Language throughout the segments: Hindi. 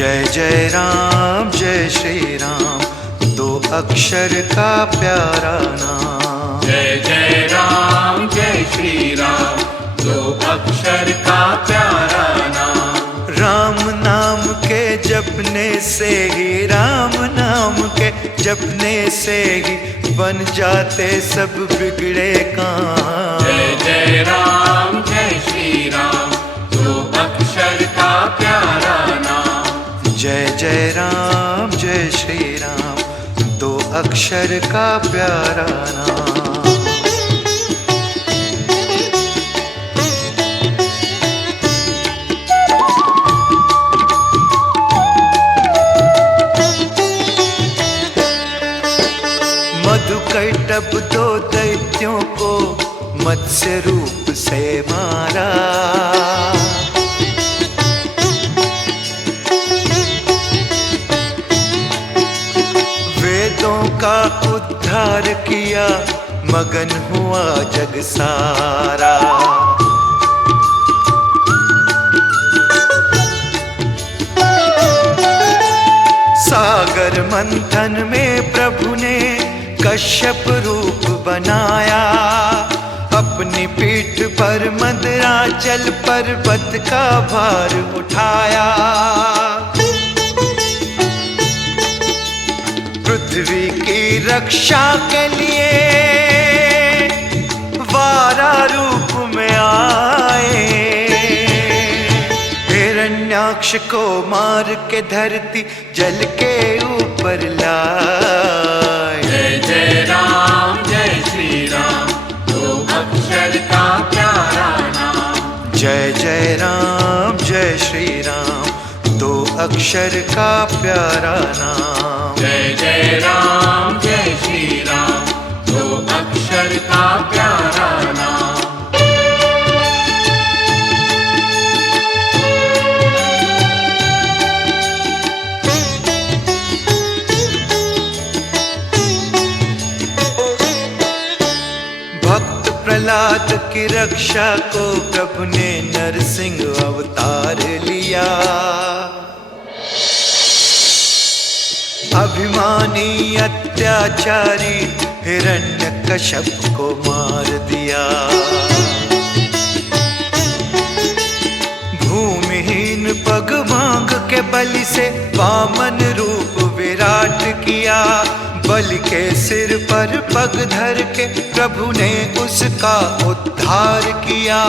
जय जय राम जय श्री राम, दो अक्षर का प्यारा नाम। जय जय राम जय श्री राम, दो अक्षर का प्यारा नाम। राम नाम के जपने से ही, राम नाम के जपने से ही बन जाते सब बिगड़े काम। जय जय राम जय श्री राम, दो अक्षर का प्यारा नाम। जय जय राम जय श्री राम, दो अक्षर का प्यारा नाम। मधुकैटभ दो दैत्यों को मत्स्य रूप से मारा। वेदों का उद्धार किया, मगन हुआ जग सारा। सागर मंथन में प्रभु ने कश्यप रूप बनाया। अपनी पीठ पर मदराचल पर्वत का भार उठाया। पृथ्वी की रक्षा के लिए वारा रूप में आए। हिरण्याक्ष को मार के धरती जल के ऊपर लाए। जय जय राम जय श्री राम, दो अक्षर का प्यारा नाम। जय जय राम जय श्री राम, दो अक्षर का प्यारा नाम। जय जय राम जय श्री राम, दो अक्षर का प्यारा नाम। भक्त प्रहलाद की रक्षा को प्रभु ने नरसिंह अवतार लिया। अभिमानी अत्याचारी हिरण्यकश्यप को मार दिया। भूमिहीन पग मांग के बलि से वामन रूप विराट किया। बलि के सिर पर पग धर के प्रभु ने उसका उद्धार किया।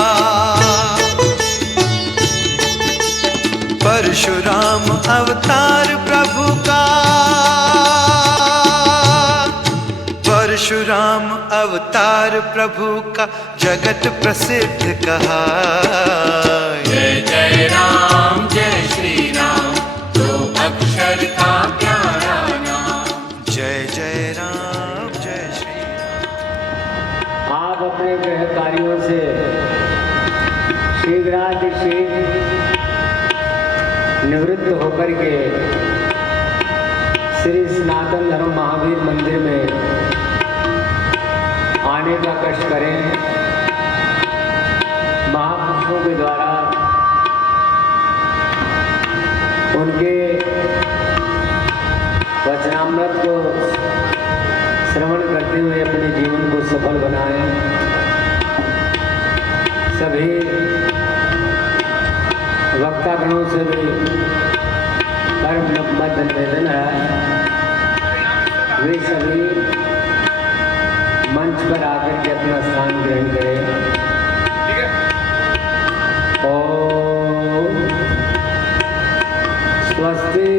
परशुराम अवतार प्रभु का, परशुराम अवतार प्रभु का जगत प्रसिद्ध कहा। जय जय राम जय श्री राम, दो अक्षर का प्यारा नाम। जय जय राम जय श्री राम। आप अपने गृह कार्यों से शीघ्रातिशीघ्र निवृत्त होकर के श्री सनातन धर्म महावीर मंदिर में आने का कष्ट करें। महापुरुषों के द्वारा उनके वचनामृत को श्रवण करते हुए अपने जीवन को सफल बनाएं। सभी वक्तागणों से भी परम नम्र निवेदन है, वे सभी मंच पर आकर के अपना स्थान ग्रहण करें। ओम स्वस्ति।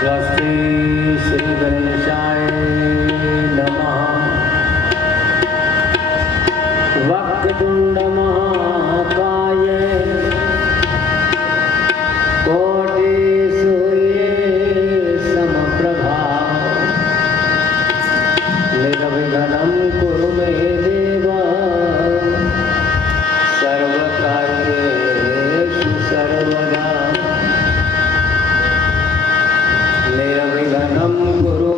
स्वस्ति श्री गणेशाय नमः। वक्रतुंड महाकाय कोटि सूर्य समप्रभा। निर्विघ्नं कुरु मे देव, सर्वकार्येषु सर्वदा। निर्विघ्नं कुरु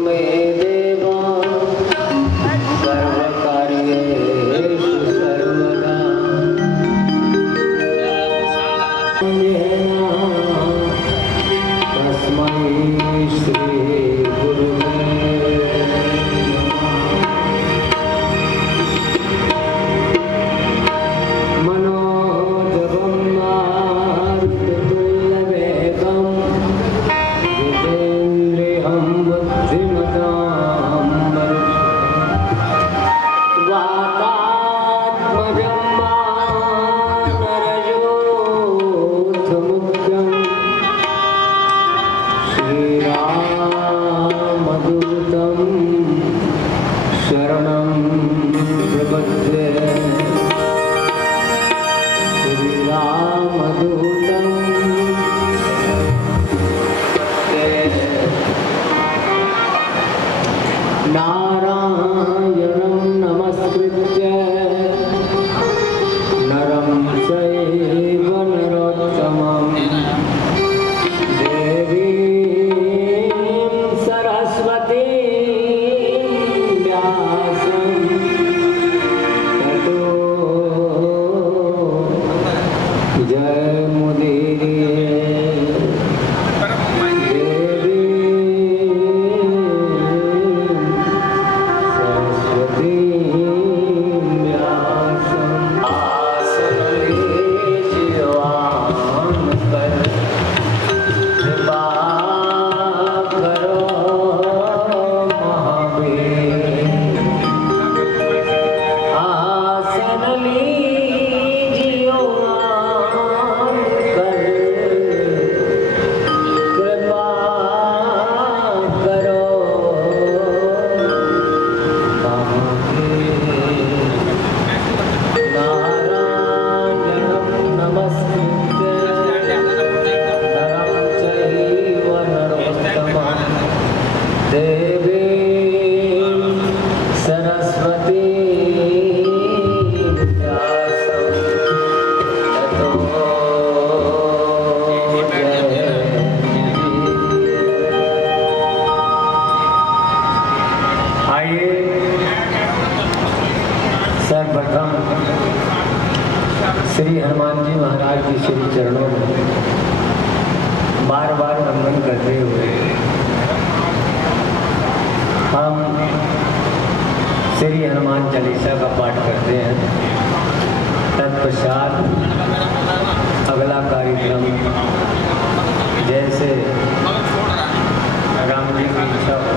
नारायणं नमस्कृत्य नरं चैव नरोत्तमं देवीं सरस्वतीं व्यासं ततो जयमुदीरये। श्री हनुमान जी महाराज के श्री चरणों में बार बार वंदन करते हुए हम श्री हनुमान चालीसा का पाठ करते हैं। तत्पश्चात अगला कार्यक्रम जैसे राम जी की इच्छा हो।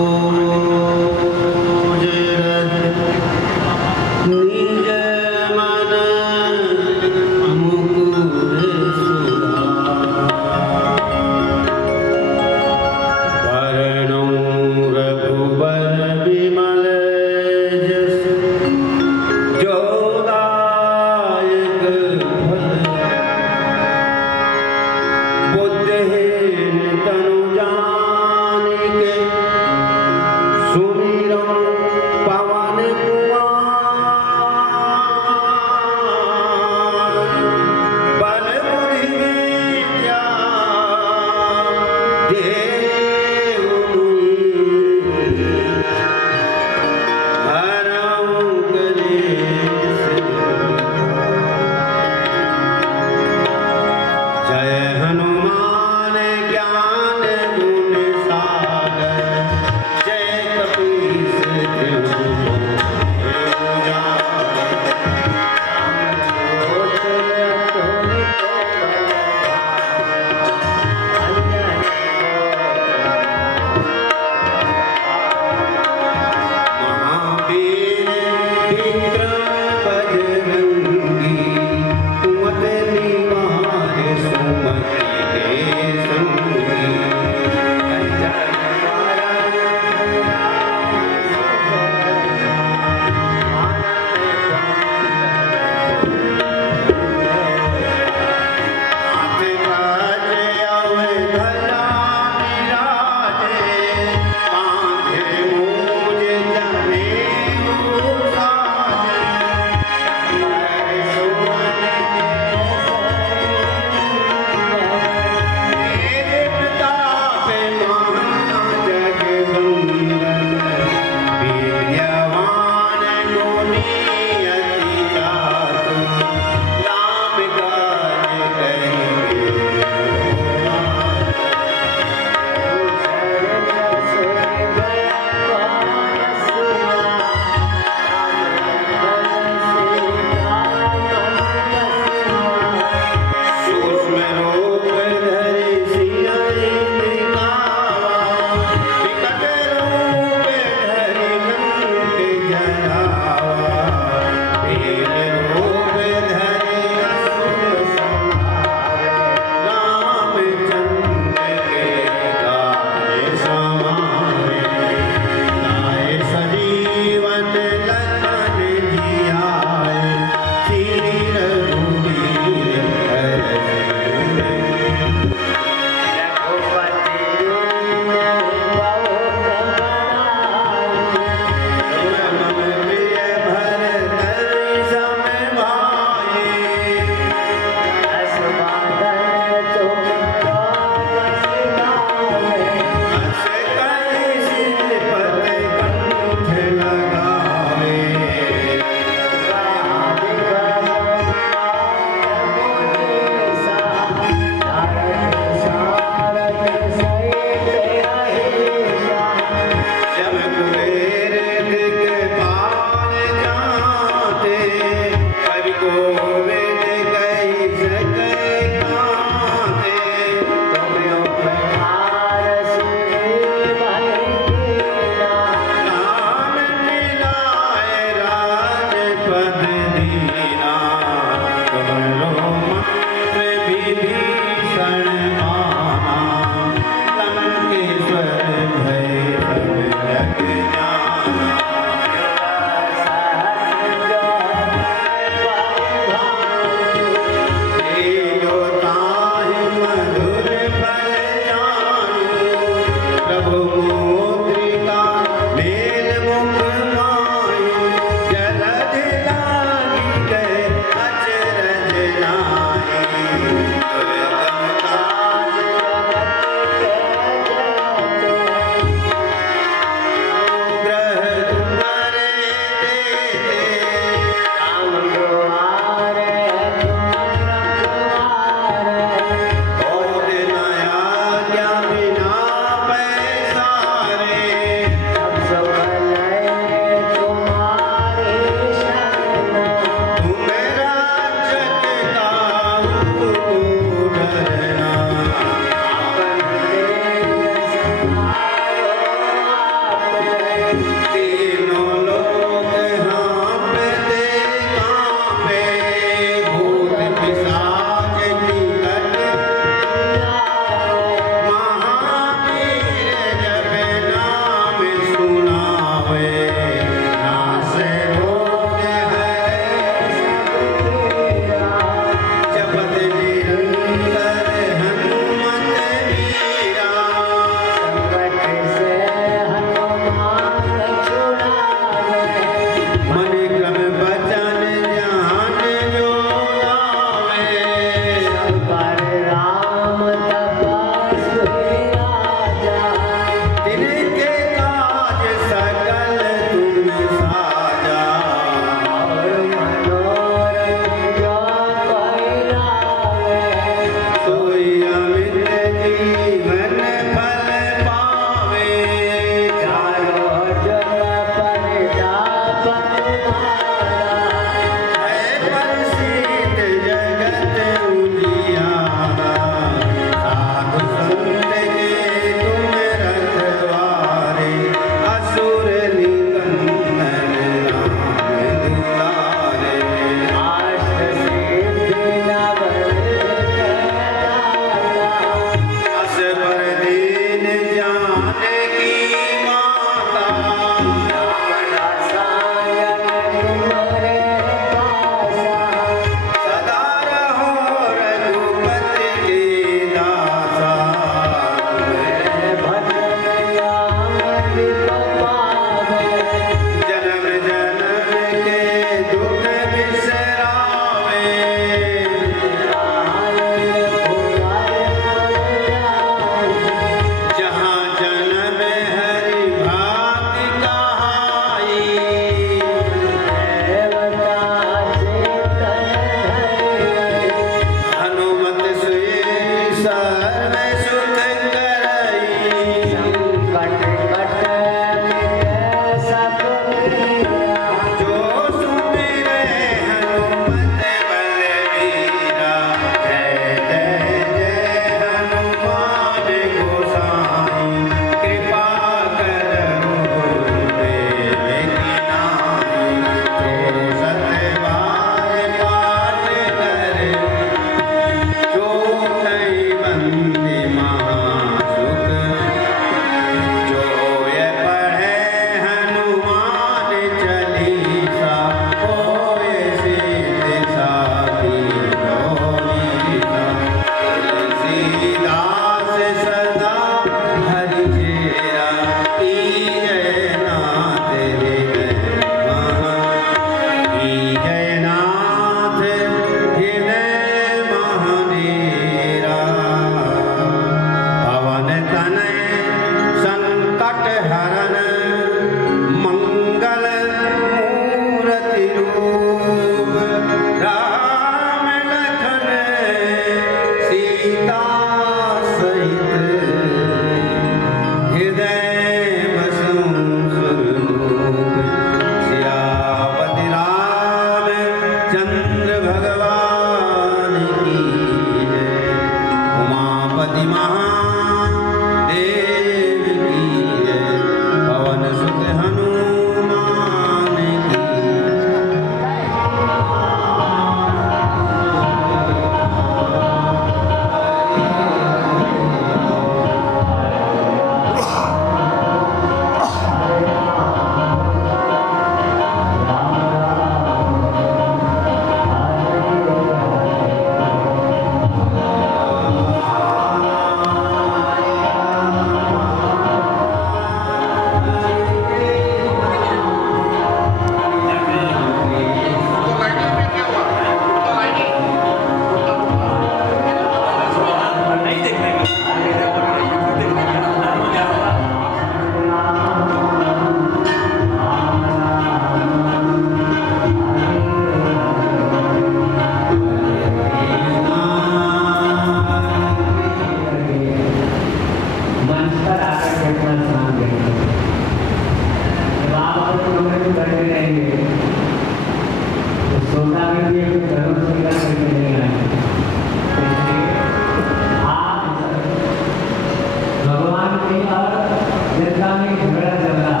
लंका में झगड़ा चल रहा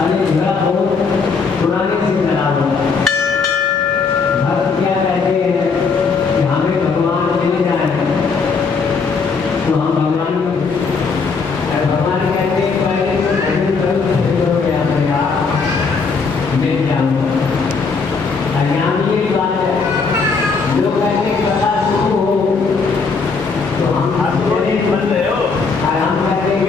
और ये झगड़ा बहुत पुराने से चला हुआ है। भक्त क्या कहते हैं कि हमें भगवान मिल जाए तो हम भगवान कहते हैं पहले तो भजन करो गया मिल जाऊंगा। यहाँ भी एक बात है, जो कहते कथा शुरू हो तो हम बन रहे हो आराम कहते हैं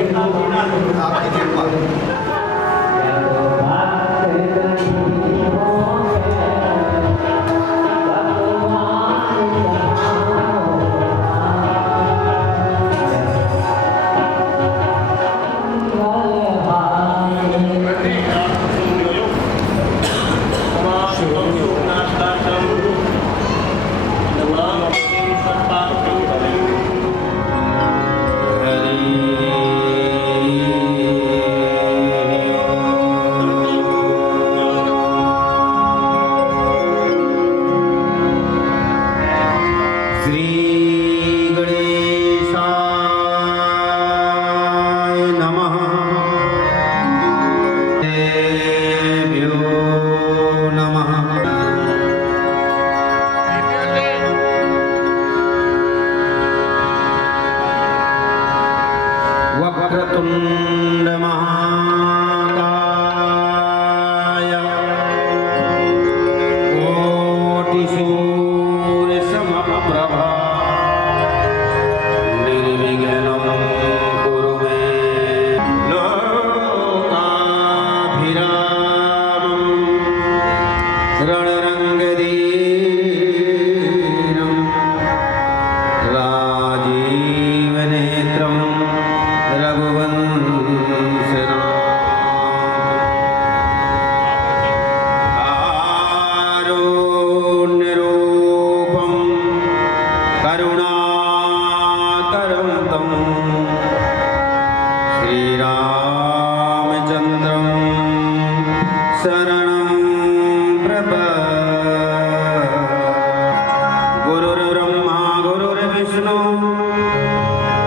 वक्रतुंड महाकाय कोटि सूर्य समप्रभा निर्विघ्नं कुरु मे लोकाभिरामं रणरङ्गधीरं राजीवनेत्रं रघुवंशनाथं कारुण्यरूपं करुणाकरं श्रीरामचन्द्रं शरणं प्रपद्ये। गुरुर्ब्रह्मा गुरुर्विष्णु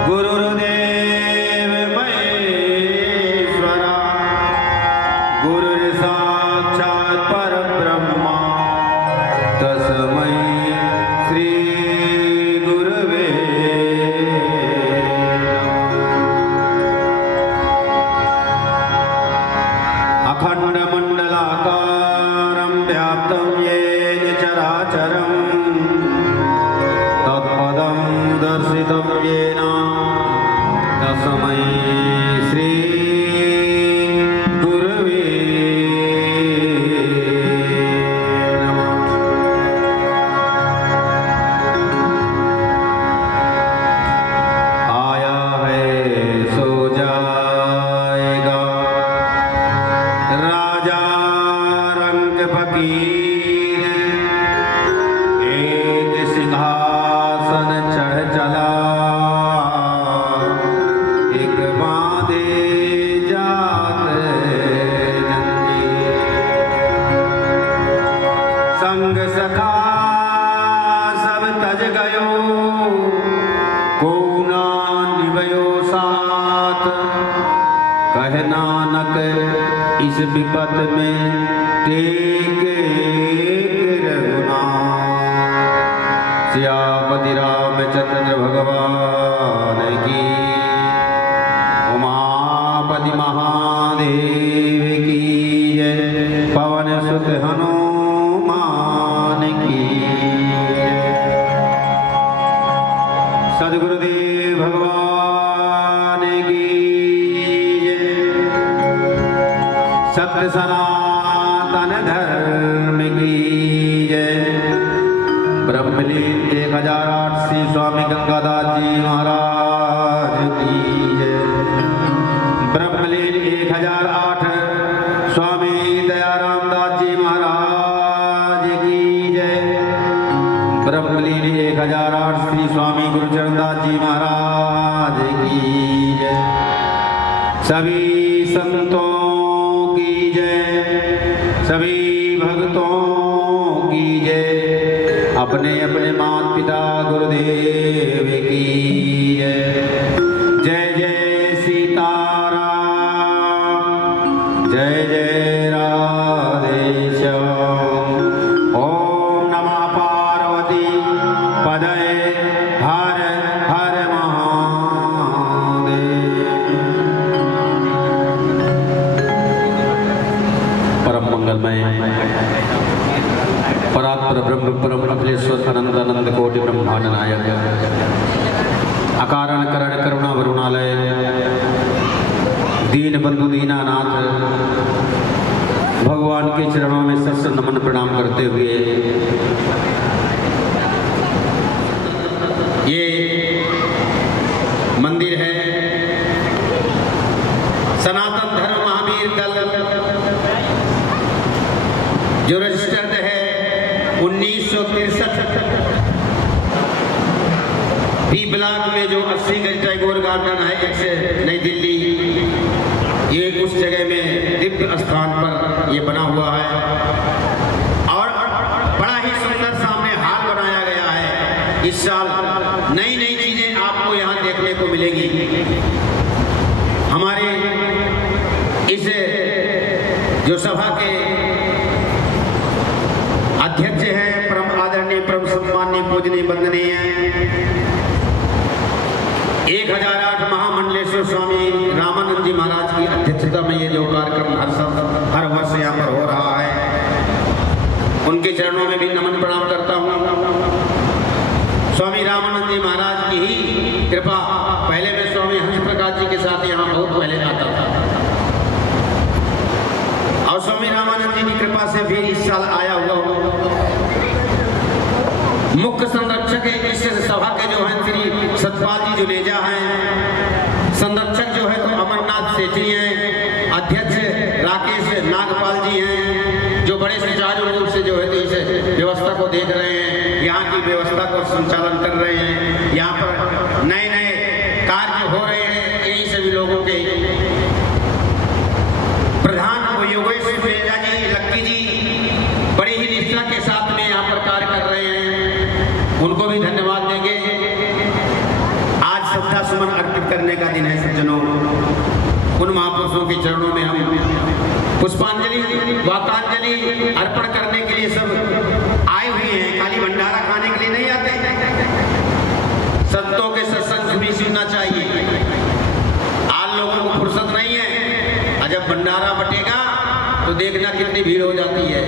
गुरुर्देव महेश्वरा गुरुर्साक्षात् परब्रह्मा तस्मै श्री गुरवे नमः। अखण्डमण्डलाकारं व्याप्तं येन चराचरं तत्पदं दर्शितं येन तस्मै श्री गुरवे नमः। आया है सो जाएगा राजा रंग फकीर, एक सिंहासन चढ़ चला एक बांधे जात जंजीर। संग सखा सब तज गयो को ना निभयो साथ, कह नानक इस विपत में टेके रघुनाथ। सियापति रामचंद्र भगवान की, उमापति महादेव की जय, पवन सुत हनुमान की जय। सद्गुरुदेव भगवान की जय। सत्य सनातन धर्म की जय। ब्रह्मलीन 1008 श्री स्वामी गंगादास जी महाराज की जय। ब्रह्मलीन 1008 स्वामी दयाराम दास जी महाराज की जय। ब्रह्मलीन 1008 श्री स्वामी गुरुचरण दास जी महाराज की जय। सभी संतों की जय, सभी भक्तों की जय। अपने अपने माता पिता गुरुदेव की जय। जय जय सीताराम। दीन बंधु दीनानाथ भगवान के चरणों में सत नमन प्रणाम करते हुए ये मंदिर है सनातन धर्म महावीर दल जो रजिस्टर्ड है 1963 बी ब्लॉक में जो 80 गज टैगोर गार्डन है नई दिल्ली, ये उस जगह में दिव्य स्थान पर ये बना हुआ है और बड़ा ही सुंदर सामने हाल बनाया गया है। इस साल नई नई चीजें आपको यहाँ देखने को मिलेगी। हमारे इस जो सभा के अध्यक्ष हैं परम आदरणीय परम सम्माननीय पूजनीय वंदनीय 1008 महामंडलेश्वर स्वामी रामानंद जी महाराज की अध्यक्षता में ये जो कार्यक्रम हर वर्ष यहाँ पर हो रहा है, उनके चरणों में भी नमन प्रणाम करता हूँ। स्वामी रामानंद जी महाराज की ही कृपा, पहले मैं स्वामी हंस प्रकाश जी के साथ यहाँ बहुत पहले आता था और स्वामी रामानंद जी की कृपा से भी इस साल आया हुआ हूँ। मुख्य संरक्षक इस सभा के जो हैं श्री सतपाल जी जुनेजा हैं, संरक्षक जो है तो अमरनाथ सेठी हैं, अध्यक्ष राकेश नागपाल जी हैं जो बड़े सुचारू रूप से जो है तो इस व्यवस्था को देख रहे हैं, यहाँ की व्यवस्था को संचालन कर रहे हैं। यहाँ पर नए नए कार्य हो रहे हैं, यही सभी लोगों के प्रधान योगेश जुनेजा जी, लक्की जी बड़ी ही निष्ठा के साथ में यहाँ पर कार्य कर रहे हैं, उनको भी धन्यवाद देंगे। आज श्रद्धा सुमन अर्पित करने का दिन है सज्जनों। उन महापुरुषों के चरणों में हम पुष्पांजलि वाकांजलि अर्पण करने के लिए सब आए हुए हैं। खाली भंडारा खाने के लिए नहीं आते, संतों के सत्संग भी सुनना चाहिए। आज लोगों को फुर्सत नहीं है, जब भंडारा बटेगा तो देखना कितनी भीड़ हो जाती है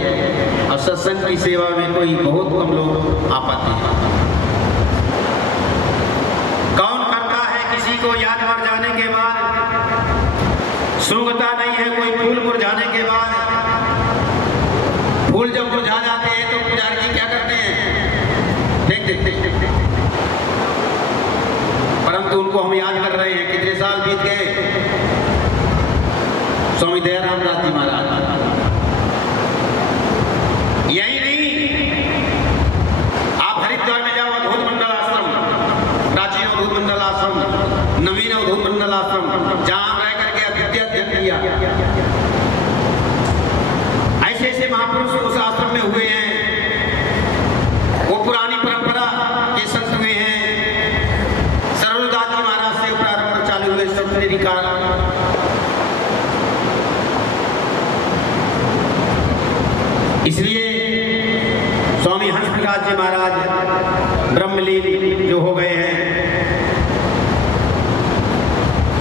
और सत्संग की सेवा में कोई बहुत कम लोग आ पाते हैं। कौन करता है किसी को याद मर जाने के बाद, सूंघता नहीं है कोई फूल मुरझाने के बाद। फूल जब मुरझा जाते हैं तो पुजारी जी क्या करते हैं, देख देते हैं, परंतु उनको हम याद कर रहे हैं। कितने साल बीत गए, स्वामी दयाराम दास जी महाराज। यही नहीं, आप हरिद्वार में जाओ, अवधूत मंडल आश्रम, प्राचीन अवधूत मंडल आश्रम, नवीन अवधूत मंडल आश्रम, जहां रह करके अद्वितीय अध्ययन किया। ऐसे ऐसे महापुरुष उस आश्रम में हुए हैं, वो पुरानी परंपरा के संत हुए हैं। सरलदास जी महाराज से प्रारंभ चालू हुए सप्तरी का। इसलिए स्वामी हंस प्रकाश जी महाराज ब्रह्मलीन जो हो गए हैं,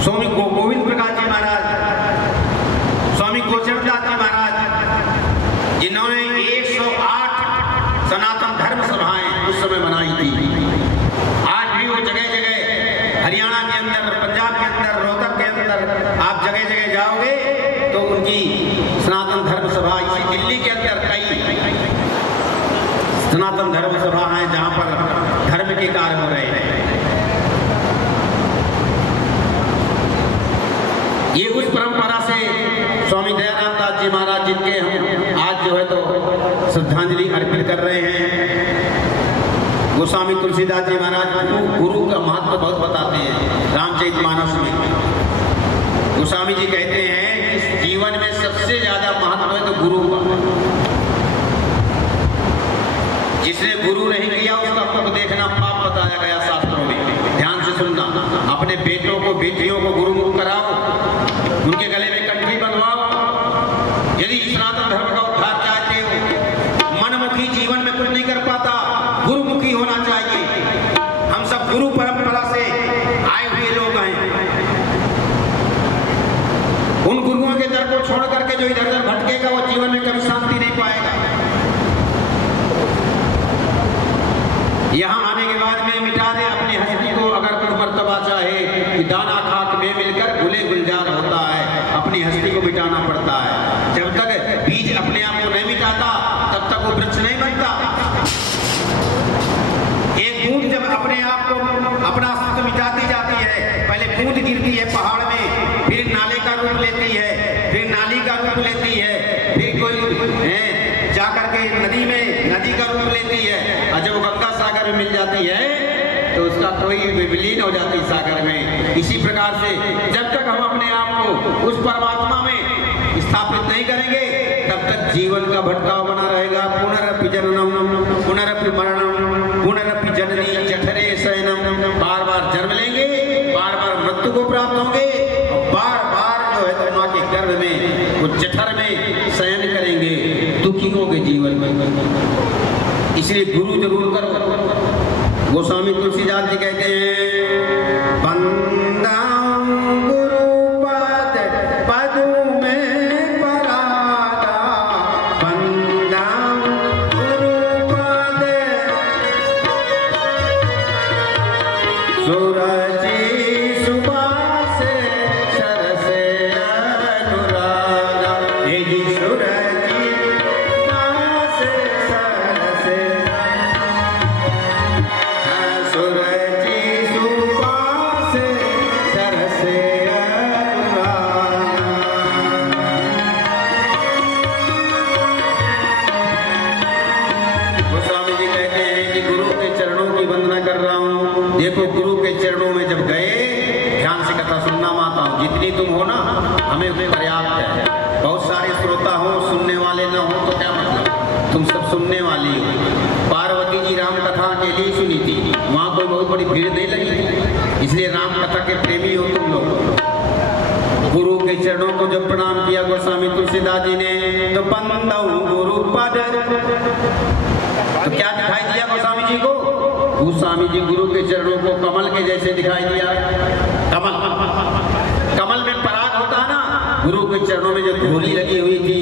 स्वामी गोविंद प्रकाश जी महाराज, स्वामी गोचरदास जी महाराज, जिन्होंने 108 सनातन धर्म सभाएं उस समय बनाई थी। आज भी वो जगह जगह हरियाणा के अंदर, पंजाब के अंदर, रोहतक के अंदर आप जगह जगह जाओगे तो उनकी सनातन धर्म सभा, इसी दिल्ली के अंदर कई सनातन धर्म सभा हैं जहां पर धर्म के कार्य हो रहे हैं। ये उस परंपरा से स्वामी दयाराम दास जी महाराज, जिनके हम आज जो है तो श्रद्धांजलि अर्पित कर रहे हैं। गोस्वामी तुलसीदास जी महाराज गुरु का महत्व बहुत बताते हैं रामचरितमानस में। गोस्वामी जी कहते हैं इस जीवन में सबसे ज्यादा महत्व है तो गुरु का। जिसने गुरु नहीं किया उसका मुख देखना पाप बताया गया शास्त्रों में। ध्यान से सुनना, अपने बेटों को बेटियों को गुरुमुख कराओ, उनके गले में कंठी बनवाओ। यदि सनातन धर्म का उद्धार चाहते हो, मनमुखी जीवन में कुछ नहीं कर पाता, गुरुमुखी होना चाहिए। हम सब गुरु परंपरा से आए हुए लोग हैं। उन गुरुओं के दर को छोड़ करके जो इधर उधर भटकेगा वो जीवन में कभी शांति नहीं पाएगा। यहाँ आने के बाद में मिटा दे अपनी हस्ती को, अगर कुछ मर्तबा चाहे कि दाना खा मिटाना पड़ता है। जब तक बीज अपने आप को नहीं मिटाता तब तक वो वृक्ष नहीं बनता। एक बूंद जब अपने आप को अपना अस्तित्व मिटाती जाती है, पहले बूंद गिरती है पहाड़ में, फिर नाले का रूप लेती है, फिर नाली का रूप लेती है, फिर कोई जाकर के नदी में नदी का रूप लेती है, और जब गंगा सागर में मिल जाती है तो उसका कोई विलीन हो जाती है सागर में। इसी प्रकार से जब तक हम अपने आप को उस परमात्मा में स्थापित नहीं करेंगे तब तक जीवन का भटकाव बना रहेगा। पुनरपि जननम पुनरपि मरणम पुनरपि जननी जठरे शयनम, बार बार जन्म लेंगे, बार बार मृत्यु को प्राप्त होंगे, और बार बार जो है तो माँ के गर्भ में वो जठर में शयन करेंगे, दुखी होंगे जीवन में। इसलिए गुरु जरूर करो। गोस्वामी तुलसीदास जी कहते हैं, बंदाऊं गुरुपद पदु में परागा, बंदाऊं गुरुपद सूरजी सुबास सरसे अनुरागा, हे जी सूरजी सुबास सरसे सूरजी सुबास सरसे अनुरागा। गोस्वामी जी कहते हैं कि गुरु के चरणों की वंदना कर रहा हूँ। देखो गुरु के चरणों में जब गए, ध्यान से कथा सुनना माता हूँ, जितनी तुम हो ना हमें पर्याप्त है। बहुत सारे श्रोता हो, सुनने वाले ना हो तो क्या मतलब, तुम सब सुनने वाली हो। पार्वती जी राम कथा के लिए सुनी थी, वहाँ कोई बहुत बड़ी भीड़ नहीं लगी थी, इसलिए राम कथा के प्रेमी हो तुम लोग। गुरु के चरणों को जब प्रणाम किया गोस्वामी तुलसीदास जी ने, तो बंदाऊं गुरु पद, तो क्या दिखाई दिया गोस्वामी जी को? गोस्वामी जी गुरु के चरणों को कमल के जैसे दिखाई दिया। कमल, कमल में पराग होता है ना, गुरु के चरणों में जो धूली लगी हुई थी,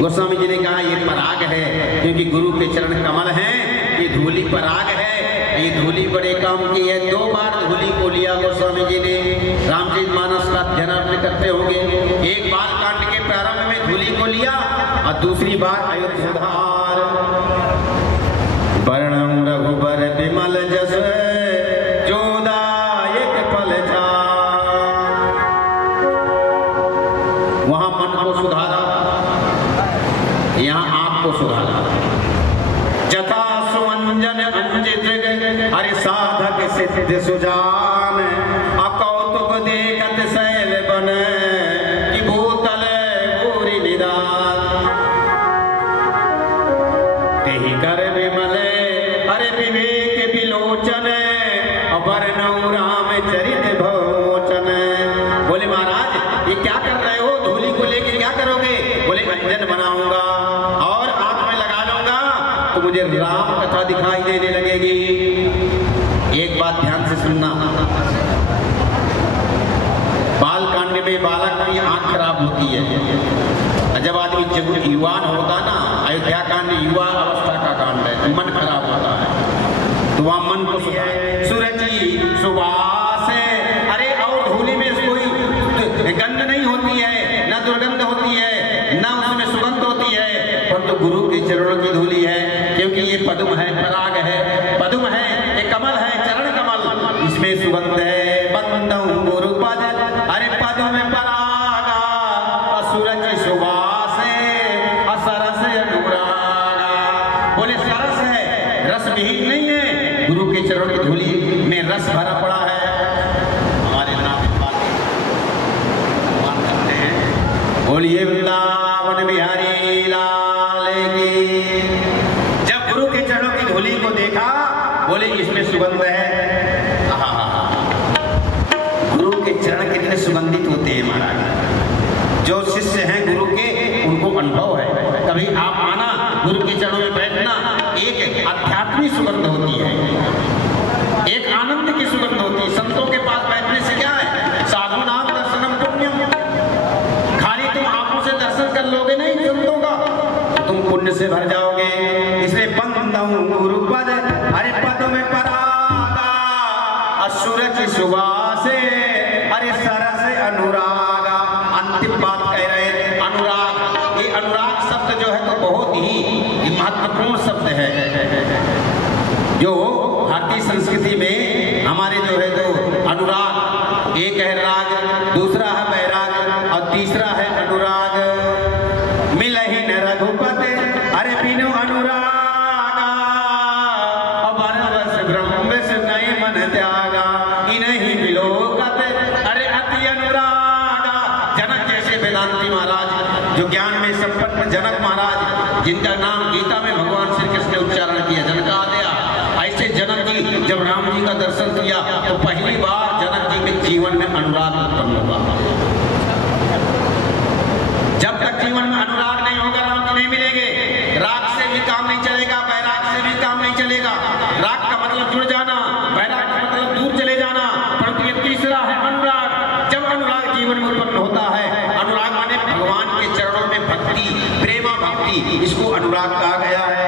गोस्वामी जी ने कहा ये पराग है, क्योंकि गुरु के चरण कमल हैं, ये धूली पराग है। ये धूली बड़े काम की है। 2 बार धूली को लिया गोस्वामी जी ने, रामचरितमानस का अध्ययन आपने करते होंगे। एक बाल कांड के प्रारंभ में धूली को लिया, और दूसरी बार अयोध्याधार वर्णम रघुबर विमल जस जोदायक फल था। वहां मन को सुधारा, यहाँ आंख को सुधारा। जथा सुअंजन अंजित हरि साधक सिद्ध सुजान, अकौतुक देखत शैल बन कि भूतल भूरि निदान। तेहि कर विमल हरि विवेक विलोचन, वर्णौ राम चरित भवमोचन। बोले महाराज ये क्या कर रहे हो, धूली को लेके क्या करोगे? बोले अंजन बनाऊंगा और आंख में लगा लूंगा तो मुझे राम कथा दिखाई देने लगेगी। एक बात ध्यान से सुनना, बाल कांड में बालक की आंख खराब होती है। जब आदमी जब युवान होता ना, अयोध्या कांड युवा अवस्था का कांड है, मन खराब होता है, तो वहां मन को सूरजी सुबास, अरे और धूली में कोई गंध नहीं होती है, न दुर्गंध होती है, न उसमें सुगंध होती है, परंतु गुरु के चरणों की धूली है, क्योंकि ये पद्म है, पराग है, पद्म है, ये कमल है, चरण कमल, इसमें सुगंध है। बंदऊं गुरु पद, अरे पद्म में परागा, सूरज सुबास, असरस अनुरागा। बोले सरस है, रस विहीन नहीं है, गुरु के चरणों की धूली में रस भरा पड़ा है। हमारे नाम मान करते हैं, बोलिए वृंदावन बिहारी लाल की। जब गुरु के चरणों की धूली को देखा, बोले इसमें सुगंध है। गुरु के चरण कितने सुगंधित होते हैं महाराज। जो शिष्य हैं गुरु के, उनको अनुभव है। कभी आप आना, गुरु के चरणों में बैठना, एक आध्यात्मिक सुगंध होती है, एक आनंद की सुगंध होती है। संतों के पास बैठने से क्या है, साधु नाम दर्शनम पुण्यम। खाली तुम आंखों से दर्शन कर लोगे नहीं संतों का, तुम पुण्य से भर जाओगे। इसलिए बंदऊं गुरु पद, हरि पद में परागा, असुर की सुबास, हरि सरस अनुरागा। अंतिम बात कह रहे दूसरा है बैराग और तीसरा है अनुराग। मिलहि न रघुपति अरे बिनु अनुरागा, बरवस ब्रह्म सुनहि मन त्यागा, इनहि बिलोकत अरे अति अनुरागा। जनक जैसे वेदांती महाराज, जो ज्ञान में संपन्न जनक महाराज, जिनका नाम गीता में भगवान श्री कृष्ण ने उच्चारण किया, जनकादया। ऐसे जनक जी जब राम जी का दर्शन किया तो पहली बार जनक जी के जीवन में अनुराग उत्पन्न हुआ। जब तक जीवन में अनुराग नहीं होगा राम जी नहीं मिलेंगे। राग से भी काम नहीं चलेगा, बैराग से भी काम नहीं चलेगा। राग का मतलब जुड़ जाना, बैराग का मतलब दूर चले जाना, परंतु ये तीसरा है अनुराग। जब अनुराग जीवन में उत्पन्न होता है, अनुराग माने भगवान के चरणों में भक्ति, प्रेमा भक्ति, इसको अनुराग कहा गया है।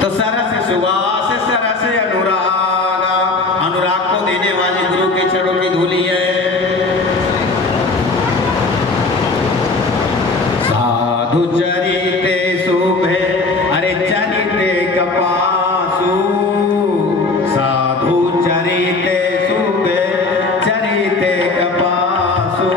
तो सरस सुवास सरस अनुराग, अनुराग को देने वाले गुरु के चरणों की धूली है। साधु चरिते शुभे अरे चरिते कपासु, साधु चरिते शुभे चरिते कपासु।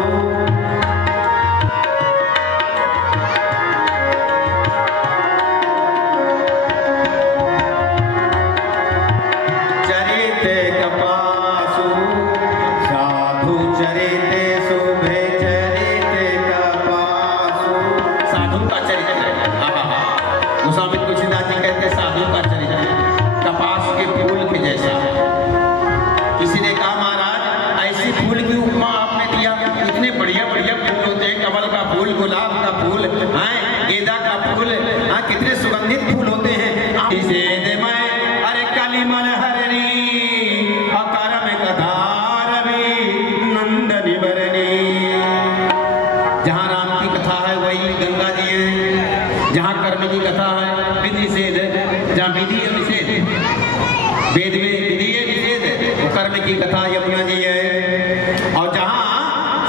चरिते कपासु साधु चरिते शुभे चरिते कपासु। साधु का चरित्र गोस्वामी तुलसीदास जी कहते साधु का चरित्र कपास के फूल के जैसा। किसी ने कहा महाराज ऐसी फूल की उपमा आपने दिया, इतने बढ़िया बढ़िया फूल होते हैं, कमल का फूल, गुलाब का फूल, गेंदा का फूल, कितने सुगंधित फूल होते हैं। इसे दे मैं अरे कलिमल हरणी अकार में कधारवी नंदनी बरनी। जहाँ राम की कथा है वही गंगा जी है, जहाँ कर्म की कथा है विधि निषेध है, जहाँ विधि है निषेध, वेद में विधि है निषेध है, वो कर्म की कथा यमुना जी है। और जहाँ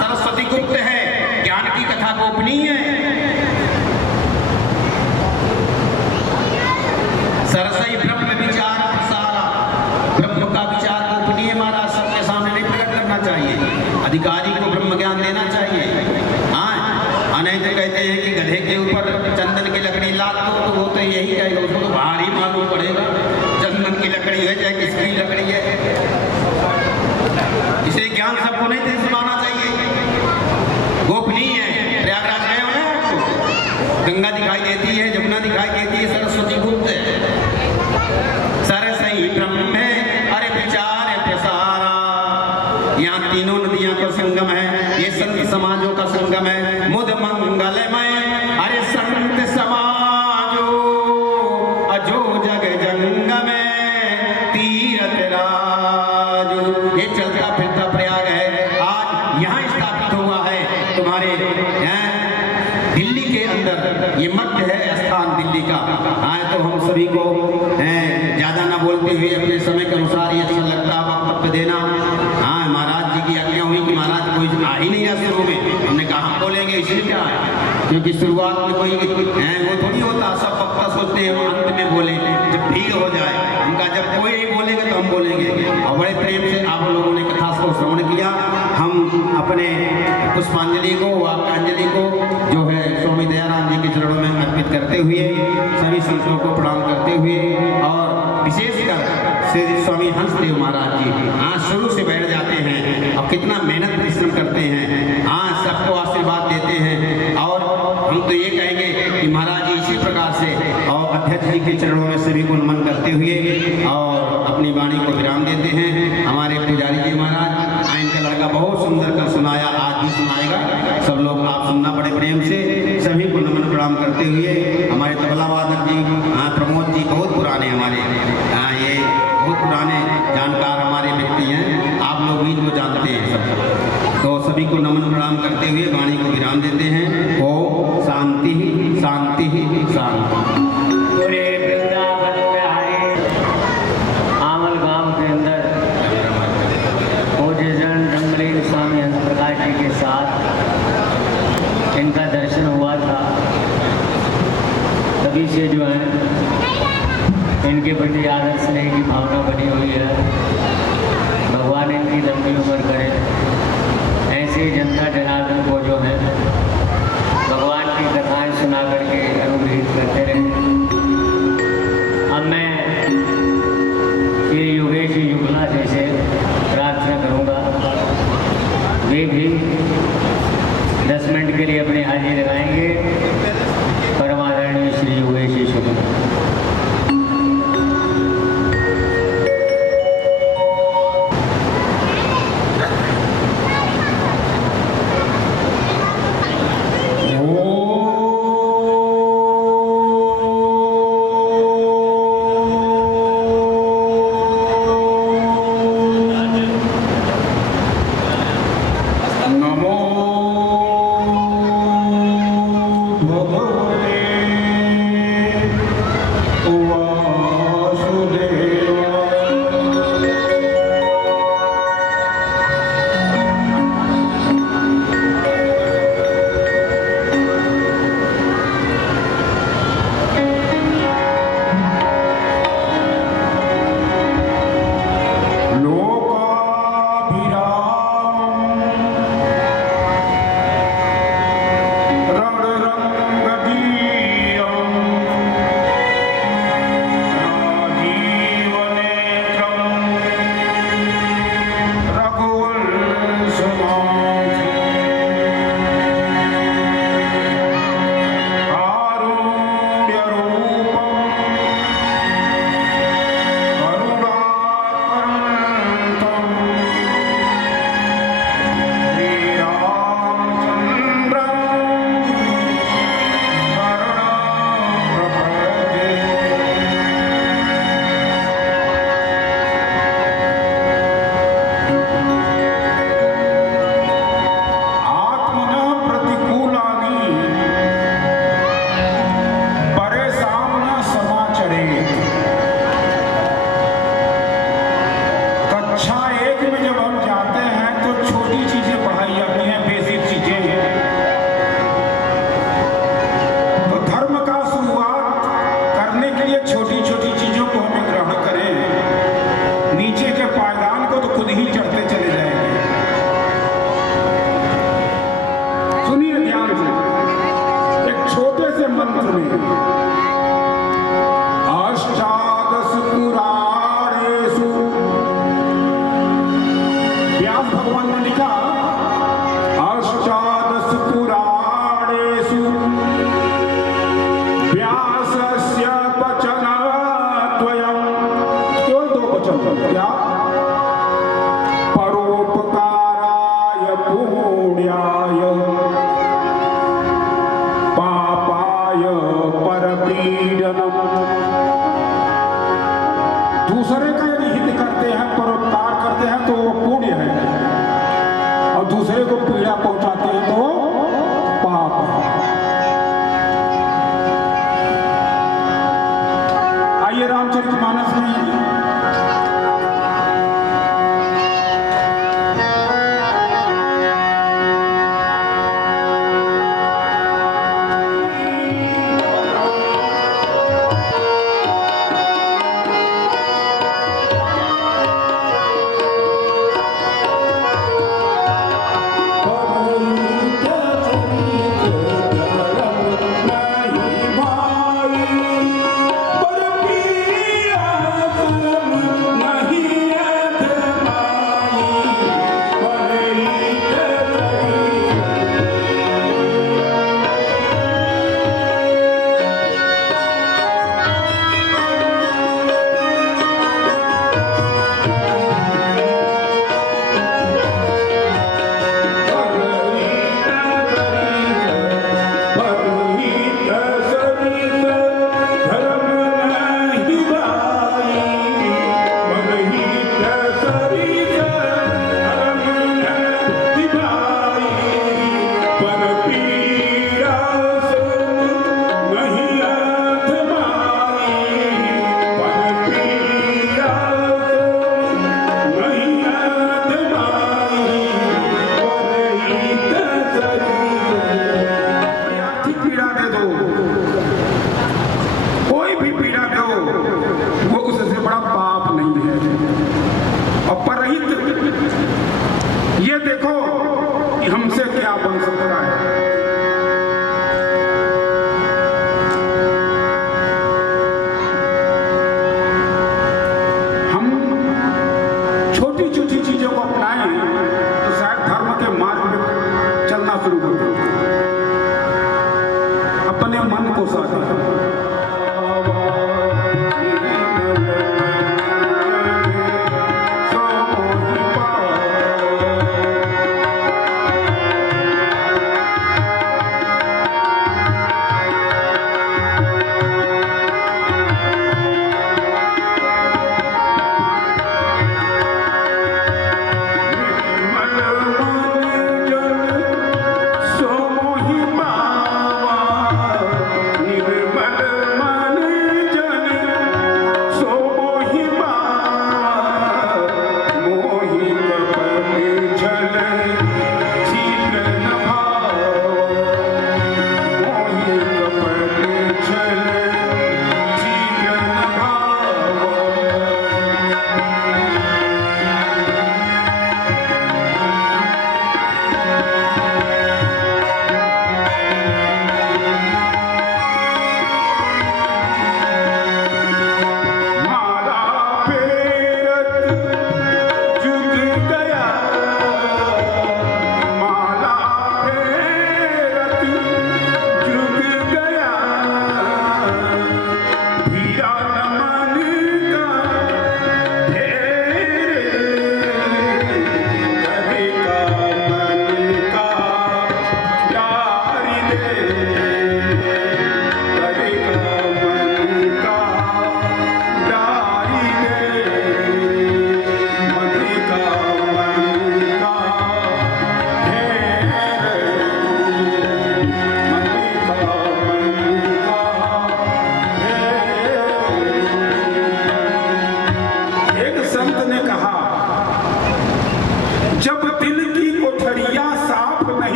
सरस्वती गुप्त है, ज्ञान की कथा गोपनीय है। सरसई ब्रह्म विचार प्रसारा, ब्रह्म का विचार गोपनीय महाराज सबके सामने नहीं प्रकट करना चाहिए। अधिकारी को ब्रह्म ज्ञान देना चाहिए। हाँ, नहीं तो कहते हैं कि गधे के ऊपर चंदन की लकड़ी लाद दो तो वो तो यही कहेगा, उसको तो भारी मालूम पड़ेगा चंदन की लकड़ी है चाहे किसकी लकड़ी है। इसे ज्ञान सबको नहीं सुनाना चाहिए, गोपनीय है। प्रयागराज गए हो ना आपको, गंगा दिखाई देती है, जमुना दिखाई देती है, सरस्वती गुप्त है। सरसई ब्रह्म है अरे विचार प्रसारा, यहाँ तीनों नदियों का संगम है, ये संत समाजों का संगम है। मुद मंगलमय अरे संत समाजो, अजो जग जंग में तीरथ राजो। ये चलता फिरता प्रयाग है, आज यहाँ स्थापित हुआ है तुम्हारे दिल्ली के अंदर। ये मध्य है स्थान दिल्ली का। हाँ, तो हम सभी को ज्यादा ना बोलते हुए अपने समय के अनुसार ये अच्छा लगता है वक्तव्य देना। हाँ, महाराज जी की आज्ञा हुई कि महाराज कोई आ ही नहीं रहा शुरू में, हमने कहा हम बोलेंगे इसलिए क्या है, क्योंकि शुरुआत में कोई वो थोड़ी होता, सब वक्ता सोचते हैं अंत में बोले जब भीड़ हो जाए। उनका जब कोई नहीं बोलेगा तो हम बोलेंगे। और बड़े प्रेम से आप लोगों ने कथा को श्रवण किया। हम अपने पुष्पांजलि को, वाक्यांजलि को जो है स्वामी दयाराम जी के चरणों में अर्पित करते हुए, सभी संतों को प्रणाम करते हुए, और विशेषकर श्री स्वामी हंसदेव महाराज जी हाँ शुरू से बैठ जाते हैं और कितना मेहनत परिश्रम करते हैं। हाँ, सबको आशीर्वाद देते हैं। और हम तो ये कहेंगे कि महाराज जी इसी प्रकार से और अध्यक्ष जी के चरणों में सभी को नमन करते हुए और अपनी वाणी को विराम देते हैं। हमारे पुजारी जी महाराज इनका लड़का बहुत सुंदर कर सुनाया, आज भी सुनाएगा। सब लोग आप सुनना बड़े प्रेम से, सभी को नमन प्रणाम करते हुए। हमारे तबला वादक जी प्रमोद जी बहुत पुराने हमारे ये बहुत पुराने जानकार हमारे व्यक्ति हैं, आप लोग भी इनको जानते हैं सब। तो सभी को नमन प्रणाम करते हुए वाणी को विराम देते हैं। ओम शांति शांति शांति। पूरे वृंदावन में आए आमल गांव के अंदर पूज्य जन ब्रह्मलीन स्वामी हंस प्रकाश जी के साथ इनका दर्शन हुआ था। तभी से जो है इनके प्रति आदर स्नेह की भावना बनी हुई है। भगवान इनकी वे भी 10 मिनट के लिए अपनी हाजिरी लगाएंगे। परमादरणीय श्री योगेश शुक्ल। नमो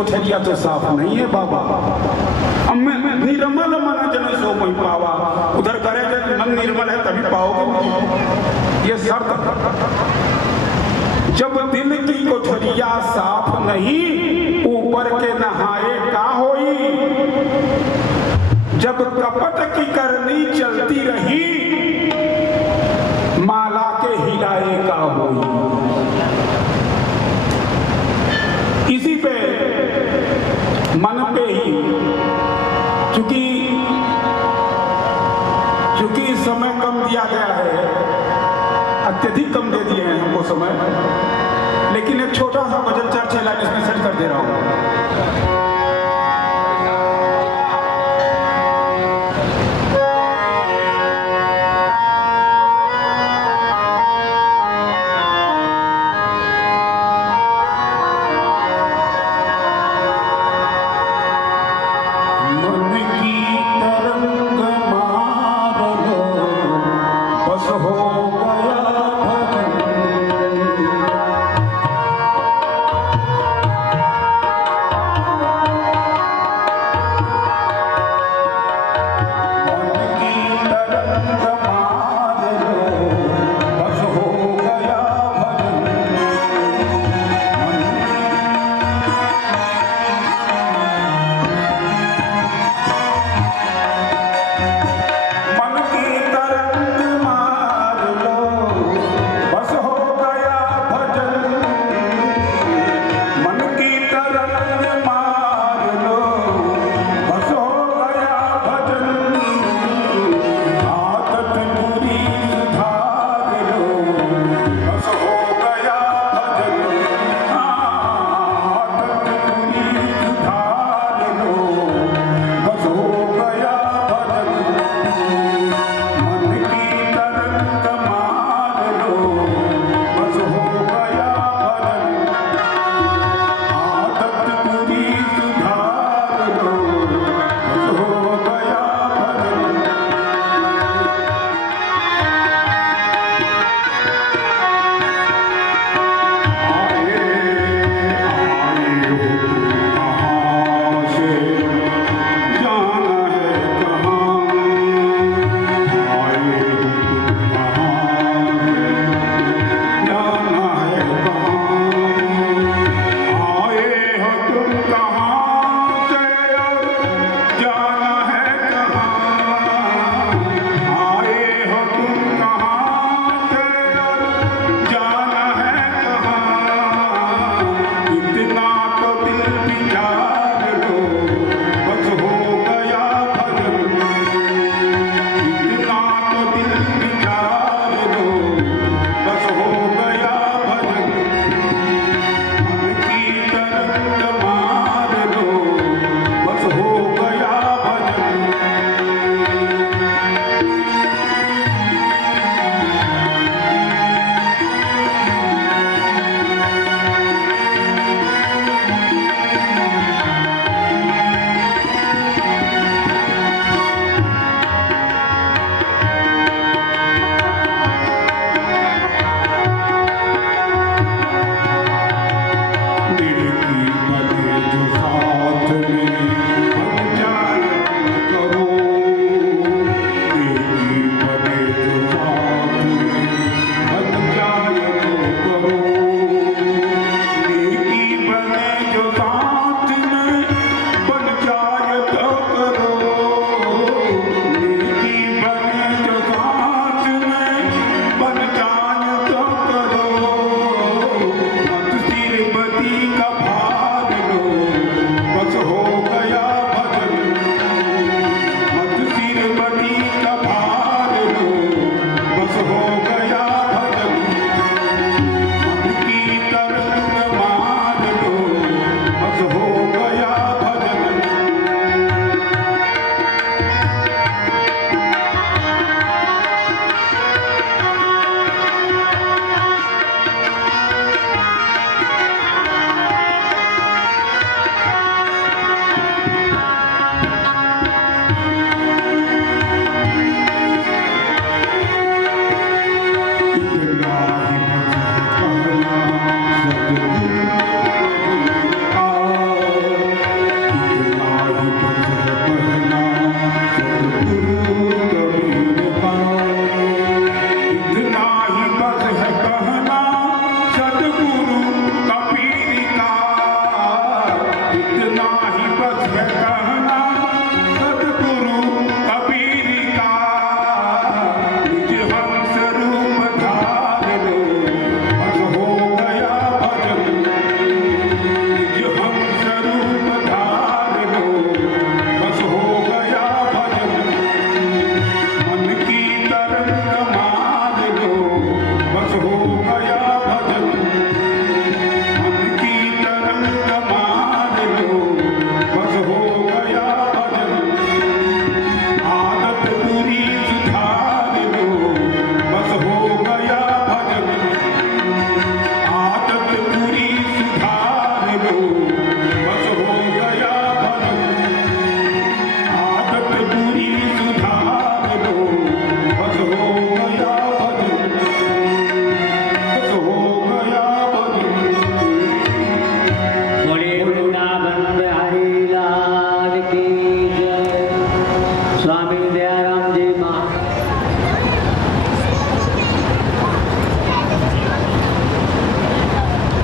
कोठरिया तो साफ नहीं है बाबा। अम्मे निर्मल मन जन सो कोई पावा, उधर करे जब मन निर्मल है तभी पाओगे मुझे। ये शर्त, जब दिल की कोठरिया साफ नहीं, ऊपर के नहाए का होई। जब कपट की करनी चलती रही, माला के हिलाए का होई। इसी पे मन पे ही, चूंकि समय कम दिया गया है, अत्यधिक कम दे दिए हैं हमको समय, लेकिन एक छोटा सा गजल 4-6 लाइन इसमें सेट कर दे रहा हूं। हो गया भजन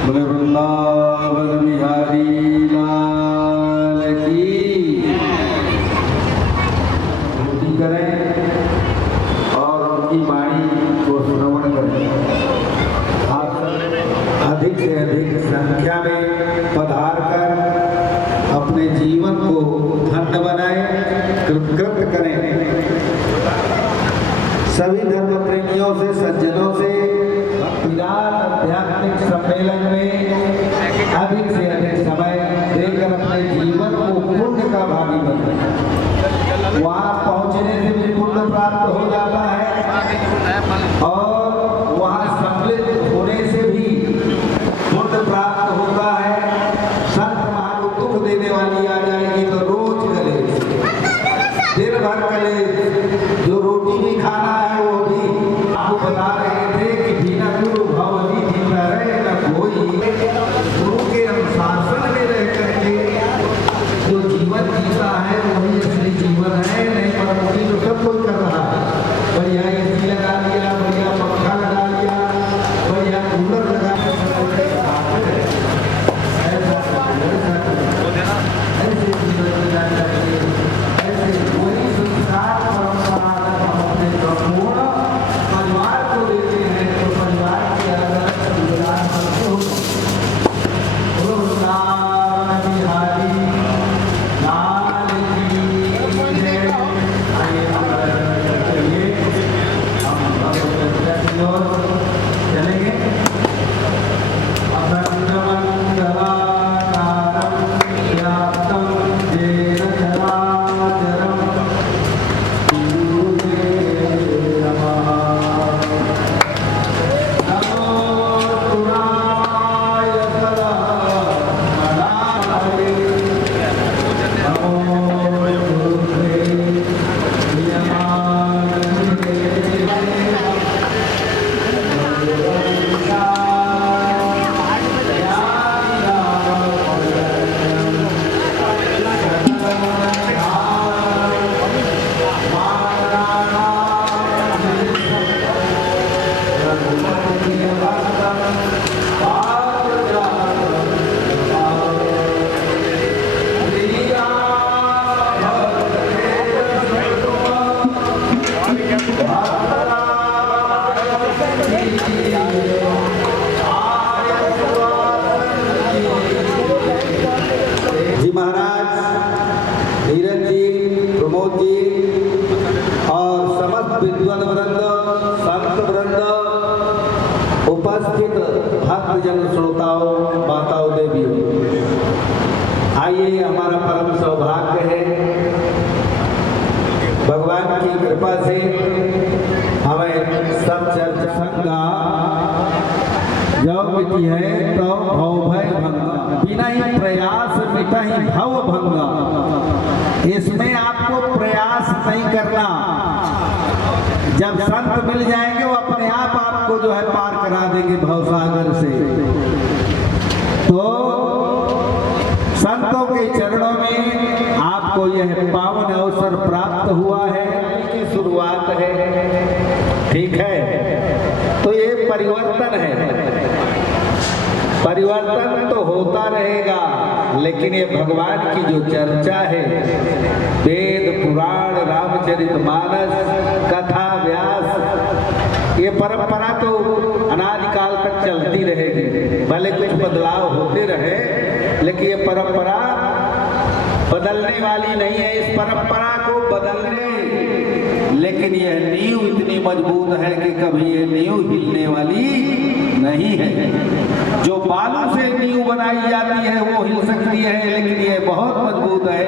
बोले वृंदावन बिहारी लाल की। स्तुति करें और उनकी वाणी को श्रवण करें। आप अधिक से अधिक संख्या में पधार कर अपने जीवन को धन्य बनाएं, कृतकृत करें। सभी धर्म प्रेमियों से, सज्जनों से विराट आध्यात्मिक सम्मेलन में अधिक से अधिक समय देकर अपने जीवन को पुण्य का भागी बनाएं। वहाँ पहुँचने से भी पुण्य प्राप्त हो जाता है और वहाँ सम्मिलित होने से भी पुण्य प्राप्त होता है। संत महानु दुख देने वाली आ जाएगी तो रोज कले, दिन भर कले, जो रोटी भी खाना है वो भी आपको बता रहे थे कि बिना गुरु भवनी जीता रहे न कोई। गुरु के अनुशासन में रह करके जो जीवन जीता है वही असली जीवन है। नहीं पर मोदी तो सब कोई कर रहा है, बढ़िया एसी लगा लिया, बढ़िया पंखा लगा लिया, बढ़िया कूलर लगा लिया। ऐसे जीवन गुजार करके, ऐसे वही संस्कार परंपरागत हम अपने संपूर्ण परिवार को देते हैं तो परिवार के अंदर गुजार करते हो। वृंदावन बिहारी लाल की जय। आइए हम भगवत की ओर चलेंगे। जी महाराज, धीरज जी, प्रमोद जी और समस्त विद्वान वृंद, संत वृंद, उपस्थित भक्तजन, श्रोताओं, माताओं, देवियों, आइए, हमारा परम सौभाग्य है भगवान की कृपा से हमें सब चर्च संगा जब मिटी है तो भव भय भंगा, बिना ही प्रयास मिटा ही भव भंगा। इसमें आपको प्रयास नहीं करना। जब संत मिल जाएंगे वो अपने आप आपको जो है पार करा देंगे भवसागर से। तो संतों के चरणों में आपको यह पावन अवसर प्राप्त हुआ है की शुरुआत है, ठीक है। तो ये परिवर्तन है, परिवर्तन तो होता रहेगा, लेकिन ये भगवान की जो चर्चा है, वेद पुराण रामचरितमानस कथा व्यास, ये परंपरा तो अनादिकाल तक चलती रहेगी। भले कुछ बदलाव होते रहे, लेकिन ये परंपरा बदलने वाली नहीं है। इस परंपरा को बदलने, लेकिन यह नींव इतनी मजबूत है कि कभी ये नींव हिलने वाली नहीं है। जो बालू से नींव बनाई जाती है वो हिल सकती है, लेकिन ये बहुत मजबूत है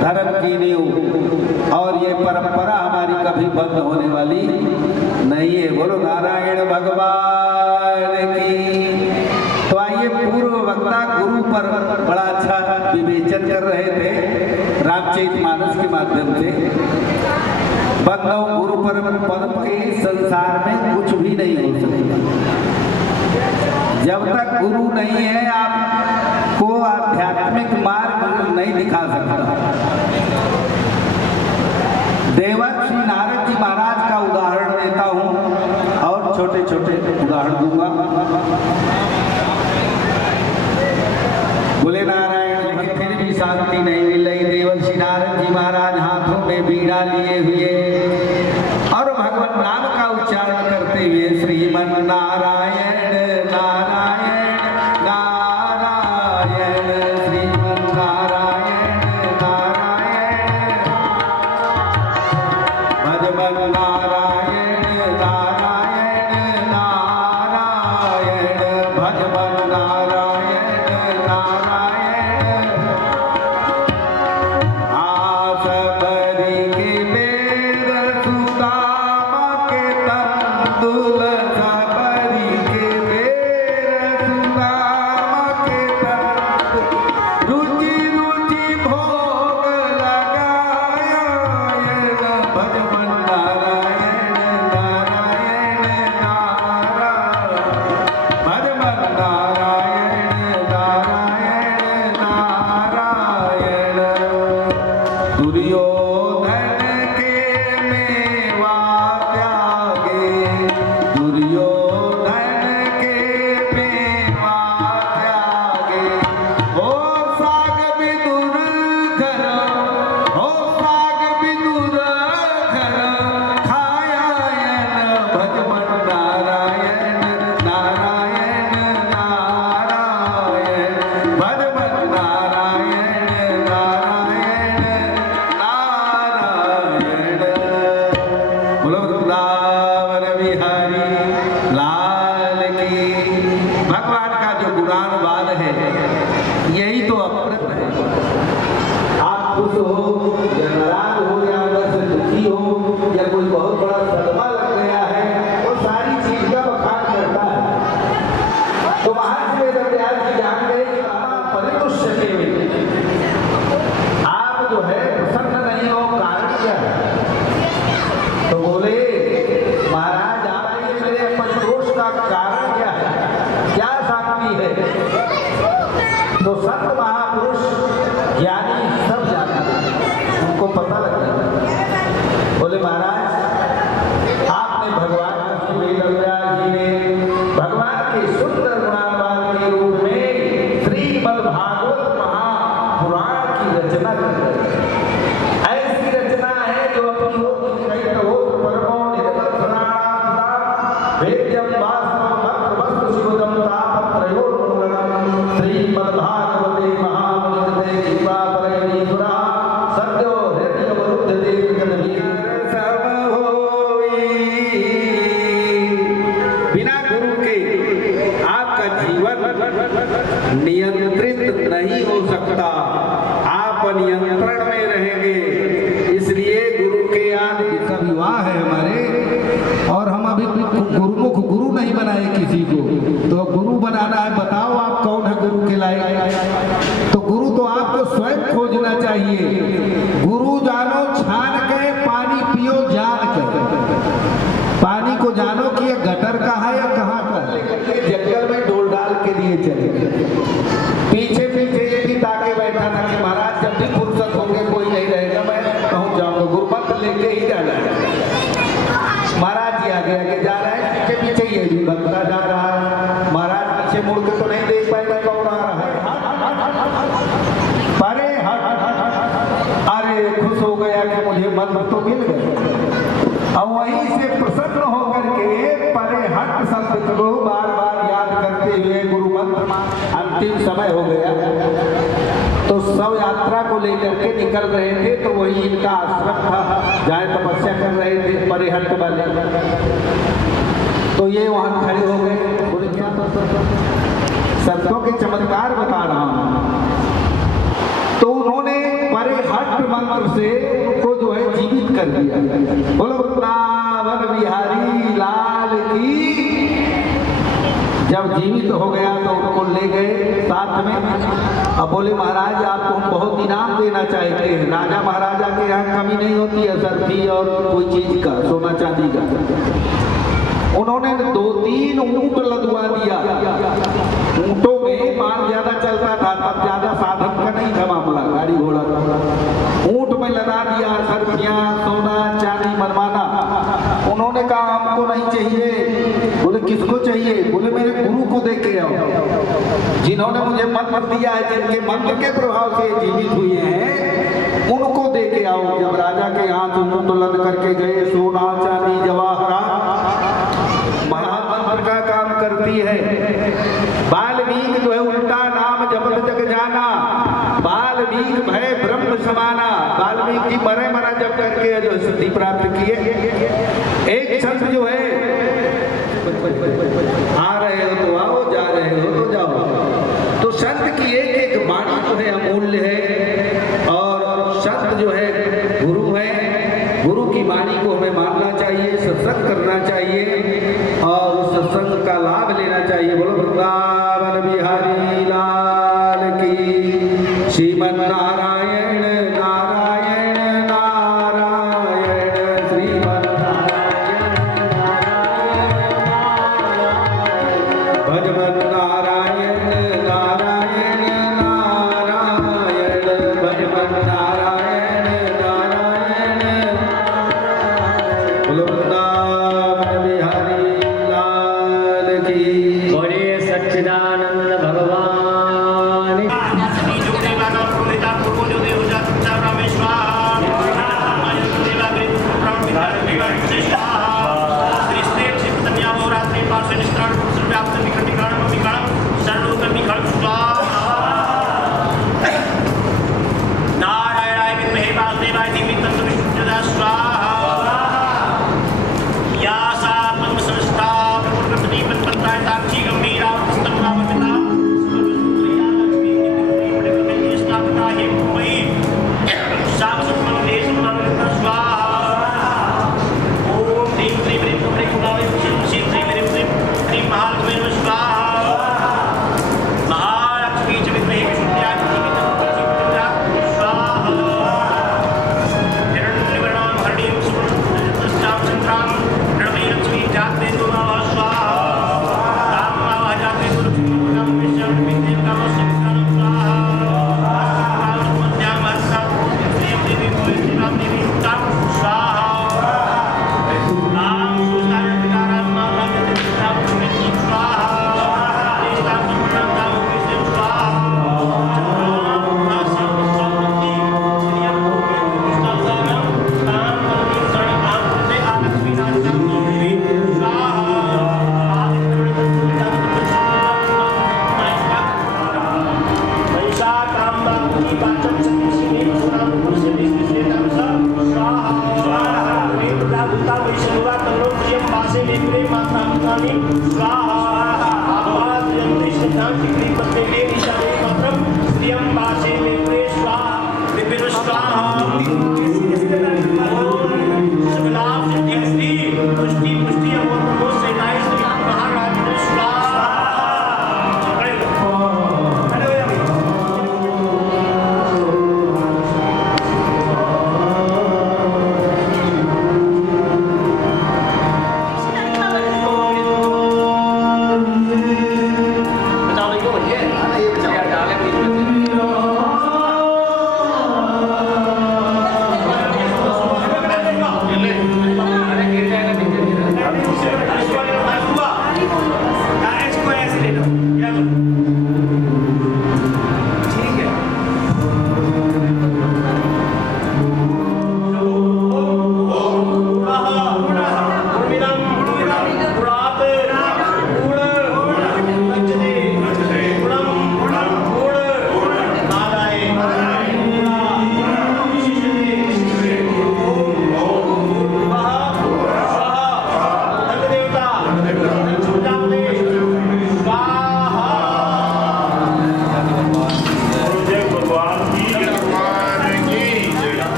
धर्म की नींव, और ये परंपरा हमारी कभी बंद होने वाली नहीं है। बोलो नारायण भगवान की। तो आइए, पूर्व वक्ता गुरु पर बड़ा अच्छा विवेचन कर रहे थे रामचरितमानस के माध्यम से। बंधव गुरु पर पद के संसार में कुछ भी नहीं हो सकता। जब तक गुरु नहीं है आपको आध्यात्मिक मार्ग नहीं दिखा सकता। देवक श्री नारद जी महाराज का उदाहरण देता हूँ और छोटे छोटे उदाहरण दूंगा। शांति नहीं मिल रही। देवर्षि नारद जी महाराज हाथों में बीड़ा लिए हुए और भगवान नाम का उच्चारण करते हुए श्रीमन नारायण नारायण नारायण श्रीमन नारायण नारायण भजमन नारायण नारायण नारायण भजमन नारायण नारायण आस भरी के बेर सुदामा के तंदुल सबरी के बेर सुदामा के तंदुल रुचि रुचि भोग लगाया भजमन नारायण नारायण नारायण भजमन नारायण नारायण नारायण दुर्योधन के मेवा त्यागे दुर्योधन के मेवा त्यागे हो साग विदुर घर हो साग विदुर घर खायायन भजमन नारायण नारायण नारायण भजमन नारायण नारायण नारायण बोलो वृंदावन बिहारी लाल की। भगवान का जो गुणानुवाद है यही तो अमृत है। आप खुश हो या नाराज हो या बस दुखी हो या कोई बहुत बड़ा सदमा लग गया है, वो सारी चीज का बखान करता है। तो महर्षि वेदव्यास जी जान गए कि बाबा परितुष्य के आप जो है प्रसन्न नहीं हो, कारण क्या है? तो बोले महाराज आपके मेरे परितोष का कारण क्या है, क्या शांति है? तो संत महापुरुष ज्ञानी सब जानते हैं, उनको पता लगता है। बोले महाराज आपने भगवान श्री वेदव्यास जी ने भगवान के सुंदर गुणानुवाद के रूप में श्रीमद् भागवत महापुराण की रचना की है। ऐसी रचना है जो अपनी ओर परमो निर्मल वेद्यम वास्तव मंत्र वस्तु शिवदम तापत्रयोर्मूलनम श्रीमद्भागवते महामुनिकृते कृपापरयनीपुरा सद्यो हृदयवरुध्यते जगदीश सब होई। बिना गुरु के आपका जीवन नियंत्रित नहीं हो सकता, आप नियंत्रण में रहेंगे। इसलिए गुरु के आदि का विवाह है हमारे, और हम अभी गुरुमुख गुरु नहीं बनाए किसी को। तो गुरु बनाना है, बताओ आप कौन है गुरु के लायक? तो गुरु तो आपको स्वयं खोजना चाहिए। गुरु जानो छान के, पानी पियो जान के। पानी को जानो कि ये गटर का है या कहाँ का है, जंगल में डोल डाल के लिए चले। पीछे पीछे ये भी ताके बैठा था कि महाराज जब भी फुर्सत होंगे कोई नहीं रहेगा, मैं पहुंच जाऊंगा, गुरुमंत्र लेके ही जाना है। महाराज जी आगे आगे जा रहे हैं, पीछे पीछे ये भी भक्ता जा रहा है। महाराज पीछे मुड़ के तो नहीं देख पाएगा कौन आ रहा है। अरे अरे खुश हो गया कि मुझे मंत्र तो मिल गए। अब वहीं से प्रसन्न होकर के परे हट शब्द को बार बार याद करते हुए गुरु मंत्र अंतिम समय हो गया। तो सब यात्रा को लेकर के निकल रहे थे, तो वही इनका आश्रम था जहाँ तपस्या कर रहे थे परिहट वाले। तो ये वहां खड़े हो गए। बोले क्या संतों के चमत्कार बता रहा हूं। तो उन्होंने परिहट मंत्र से उनको जो है जीवित कर दिया। बोलो वृंदावन बिहारी लाल की। जब जीवित हो गया तो उनको ले गए साथ में। अब बोले महाराज आपको हम बहुत इनाम देना चाहते हैं। राजा महाराजा के यहाँ कमी नहीं होती है सरफी और कोई चीज का, सोना चांदी का। उन्होंने 2-3 ऊंट लदवा दिया। ऊंटों में माल ज्यादा चलता था, तब ज्यादा साधन का नहीं था मामला, गाड़ी घोड़ा का। ऊंट में लदा दिया सरफियां, सोना चांदी मनमाना। उन्होंने कहा हमको नहीं चाहिए। बोले किसको चाहिए? बोले मेरे गुरु को दे के आओ। जिन्होंने मुझे मंत्र दिया है, जिनके मंत्र के प्रभाव से जीवित हुए हैं, उनको दे के आओ। जब राजा के हाथ मुंह करके गए सोना चांदी जवाहरात, महामंत्र का काम करती है। वाल्मीकि जो है उल्टा नाम जपत जग जाना, वाल्मीकि भय ब्रह्म समाना। वाल्मीकि मरे मरा जब करके जो सिद्धि प्राप्त किए। एक संत जो है आ रहे हो तो आओ, जा रहे हो तो जाओ। तो संत की एक एक वाणी जो है अमूल्य है, और संत जो है गुरु है। गुरु की वाणी को हमें मानना चाहिए, सत्संग करना चाहिए और उस सत्संग का लाभ लेना चाहिए। बोलो वृंदावन बिहारी लाल की। श्रीमन नारायण नारायण नारायण, श्रीमन भजमन नारायण नारायण नारायण, भजमन नारायण नारायण। बोलो वृंदावन बिहारी लाल की। बोलिए सच्चिदानंद भगवान। गंभीरा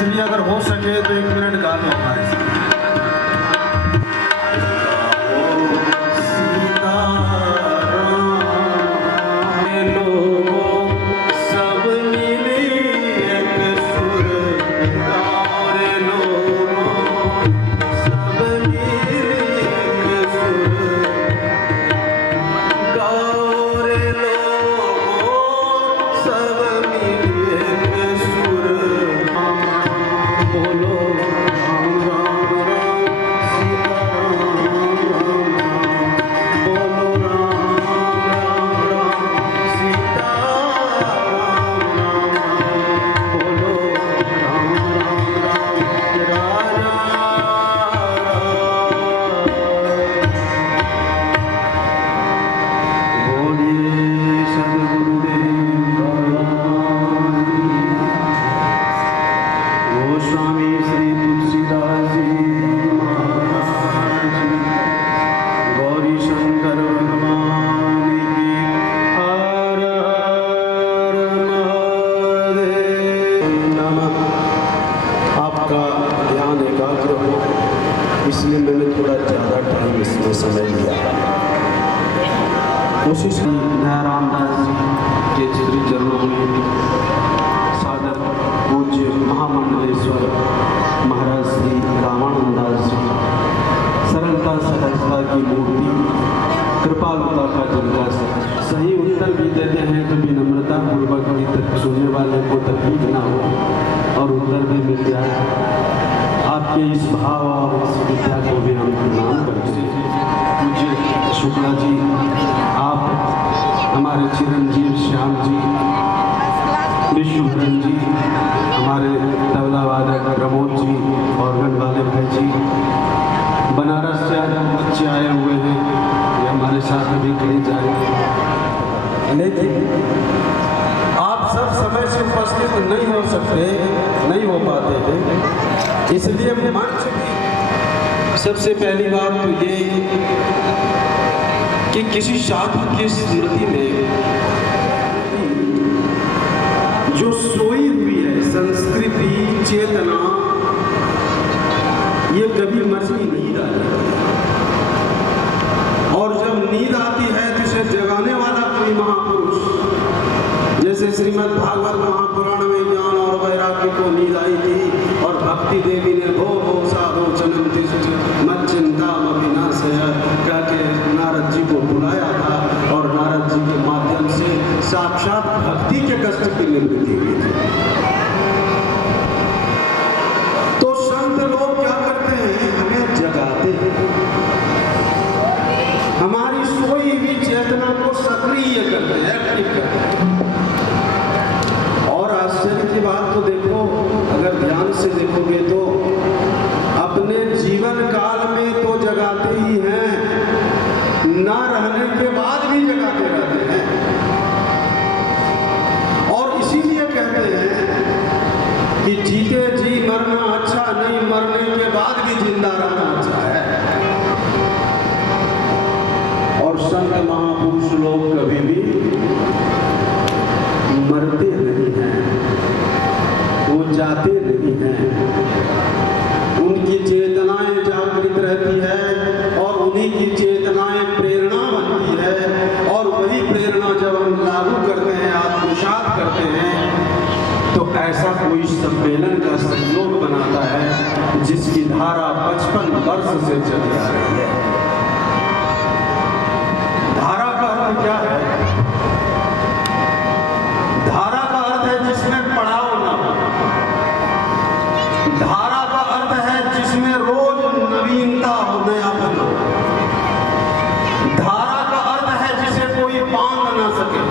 इसलिए अगर हो सके तो 1 मिनट गा लो हमारे साथ। इसलिए मैंने थोड़ा ज़्यादा टाइम इसमें समय लिया। कोशिश की दया रामदास जी के श्री चरणों में सादर पूज्य महामंडलेश्वर महाराज श्री रामानंदास जी सरलता सहजता की मूर्ति, कृपालुता का जिनका सही उत्तर भी देते हैं तो विनम्रता पूर्वक भी सुनने वाले को तकलीफ ना हो और उत्तर भी मिल जाए। आपके इस भाव और इस विद्या को भी हम प्रणाम करते हैं। पूज्य शुक्ला जी, आप हमारे चिरंजीव श्याम जी, विश्वभरण जी, हमारे तबला वादक प्रमोद जी, ऑर्गन वाले भाई जी, बनारस से आज बच्चे आए हुए हैं, ये हमारे साथ अभी खड़े जाए। लेकिन आप सब समय से उपस्थित नहीं हो सकते, नहीं हो पाते थे, इसलिए मंच की सबसे पहली बात तो ये कि किसी साधु की स्मृति में जो सोई हुई है संस्कृति चेतना, ये कभी मछली नींद आती है, और जब नींद आती है तो इसे जगाने वाला कोई महापुरुष, जैसे श्रीमद् भागवत महापुराण में ज्ञान और वैराग्य को नींद आई थी और भक्ति देवी ने भो भो साधो चनंति मत चिंता अविनाशय कह के नारद जी को बुलाया था, और नारद जी के माध्यम से साक्षात भक्ति के कष्ट की निवृत्ति हुई थी। तो संत लोग क्या करते हैं, हमें जगाते हैं, हमारी सोई हुई चेतना को सक्रिय करते हैं, एक्टिव करते हैं। और आश्चर्य की बात तो देखो, अगर ध्यान से देखोगे तो अपने जीवन काल में तो जगाते ही हैं, ना रहने के बाद भी जगाते रहते हैं। और इसीलिए कहते हैं कि जीते जी मरना अच्छा नहीं, मरने के बाद भी जिंदा रहना अच्छा है। और संत महापुरुष लोग कभी भी मरते नहीं हैं, वो जाते नहीं हैं, उनकी चेतनाएं जागृत रहती है और उन्हीं की चेतनाएं प्रेरणा बनती है, और वही प्रेरणा जब हम लागू करते हैं, आत्मसात करते हैं, तो ऐसा कोई सम्मेलन का सहयोग बनाता है जिसकी धारा 55 वर्ष से चली आ रही है। धारा का अर्थ क्या है? धारा का अर्थ है जिसमें पड़ाव ना हो, धारा का अर्थ है जिसमें रोज नवीनता हो, नयापन हो, धारा का अर्थ है जिसे कोई बांध ना सके,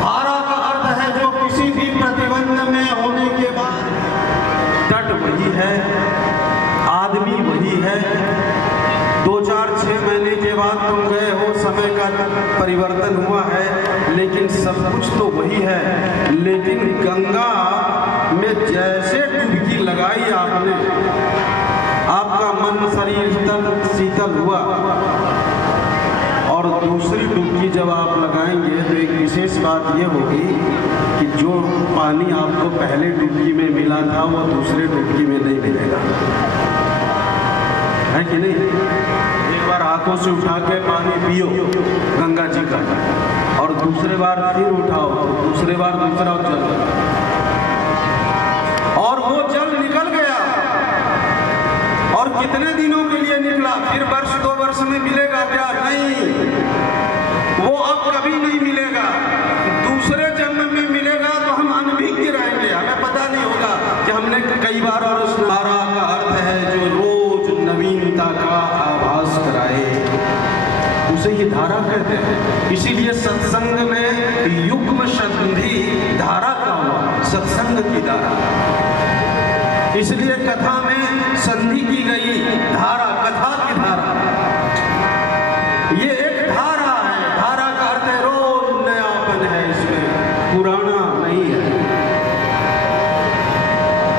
धारा का अर्थ है जो किसी भी प्रतिबंध में होने के बाद तट वही है, आदमी वही है। 2-4-6 महीने के बाद तुम गए हो, समय का परिवर्तन हुआ है, लेकिन सब कुछ तो वही है। लेकिन गंगा में जैसे डुबकी लगाई आपने, आपका मन शरीर शीतल हुआ, और दूसरी डुबकी जब आप लगाएंगे तो एक विशेष बात ये होगी कि जो पानी आपको पहले डुबकी में मिला मिला था वो दूसरे डुबकी में नहीं मिलेगा, है कि नहीं? एक बार आंखों से उठा के पानी पियो गंगा जी का, और दूसरे बार फिर उठाओ, दूसरे बार दूसरा जल, और वो जल निकल गया। और कितने दिनों के लिए निकला? फिर वर्ष 2 वर्ष में मिलेगा क्या? नहीं, वो अब कभी नहीं मिलेगा। दूसरे जन्म में मिलेगा तो हम अनभिज्ञ रहेंगे, हमें पता नहीं होगा कि हमने कई बार। और धारा का अर्थ है जो रोज नवीनता का आभास कराए, उसे ही धारा कहते हैं। इसीलिए सत्संग में युग्म संधि धारा का हुआ, सत्संग की धारा। इसलिए कथा में संधि की गई, धारा, कथा की धारा। ये एक धारा है, धारा का अर्थ है रोज नयापन है इसमें, पुराना नहीं है।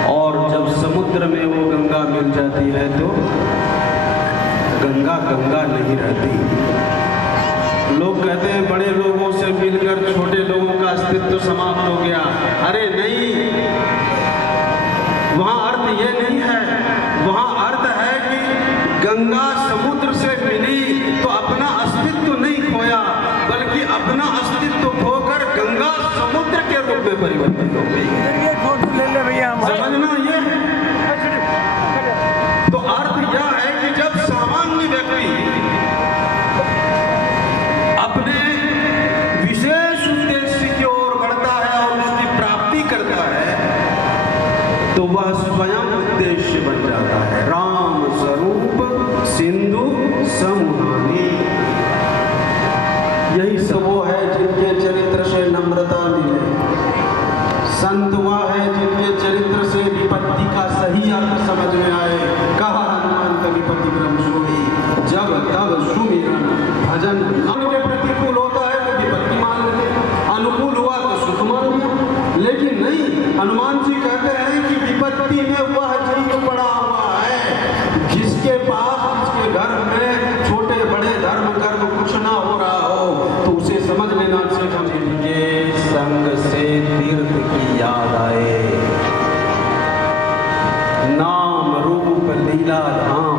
और जब समुद्र में वो गंगा मिल जाती है तो गंगा गंगा नहीं रहती। लोग कहते हैं बड़े लोगों से मिलकर छोटे लोगों का अस्तित्व समाप्त हो गया। अरे नहीं, वहां अर्थ ये नहीं है। वहां अर्थ है कि गंगा समुद्र से मिली तो अपना अस्तित्व नहीं खोया, बल्कि अपना अस्तित्व खोकर गंगा समुद्र के रूप में परिवर्तित हो गई। समझना ये है। तो अर्थ यह है कि जब सामान्य व्यक्ति अपने विशेष उद्देश्य की ओर बढ़ता है और उसकी प्राप्ति करता है तो वह स्वयं उद्देश्य बन जाता है। राम स्वरूप सिंधु समूहानी, यही सब वो है जिनके चरित्र से नम्रता मिले। संत वह है जिनके चरित्र से विपत्ति का सही अर्थ समझ में आए। कहा हनुमान कवि प्रतिक्रम सोई, जब तब सुमिरन भजन। उनके प्रतिकूल होता है तो विपत्ति मान लेते, अनुकूल हुआ तो सुख मान लिया। लेकिन नहीं, हनुमान जी कहते हैं कि विपत्ति में वह जीव पड़ा हुआ है जिसके पास, जिसके घर में छोटे बड़े धर्म कर्म कुछ ना हो रहा हो, तो उसे समझ लेना चाहिए। संग से तीर्थ की याद आए, नाम रूप लीला धाम,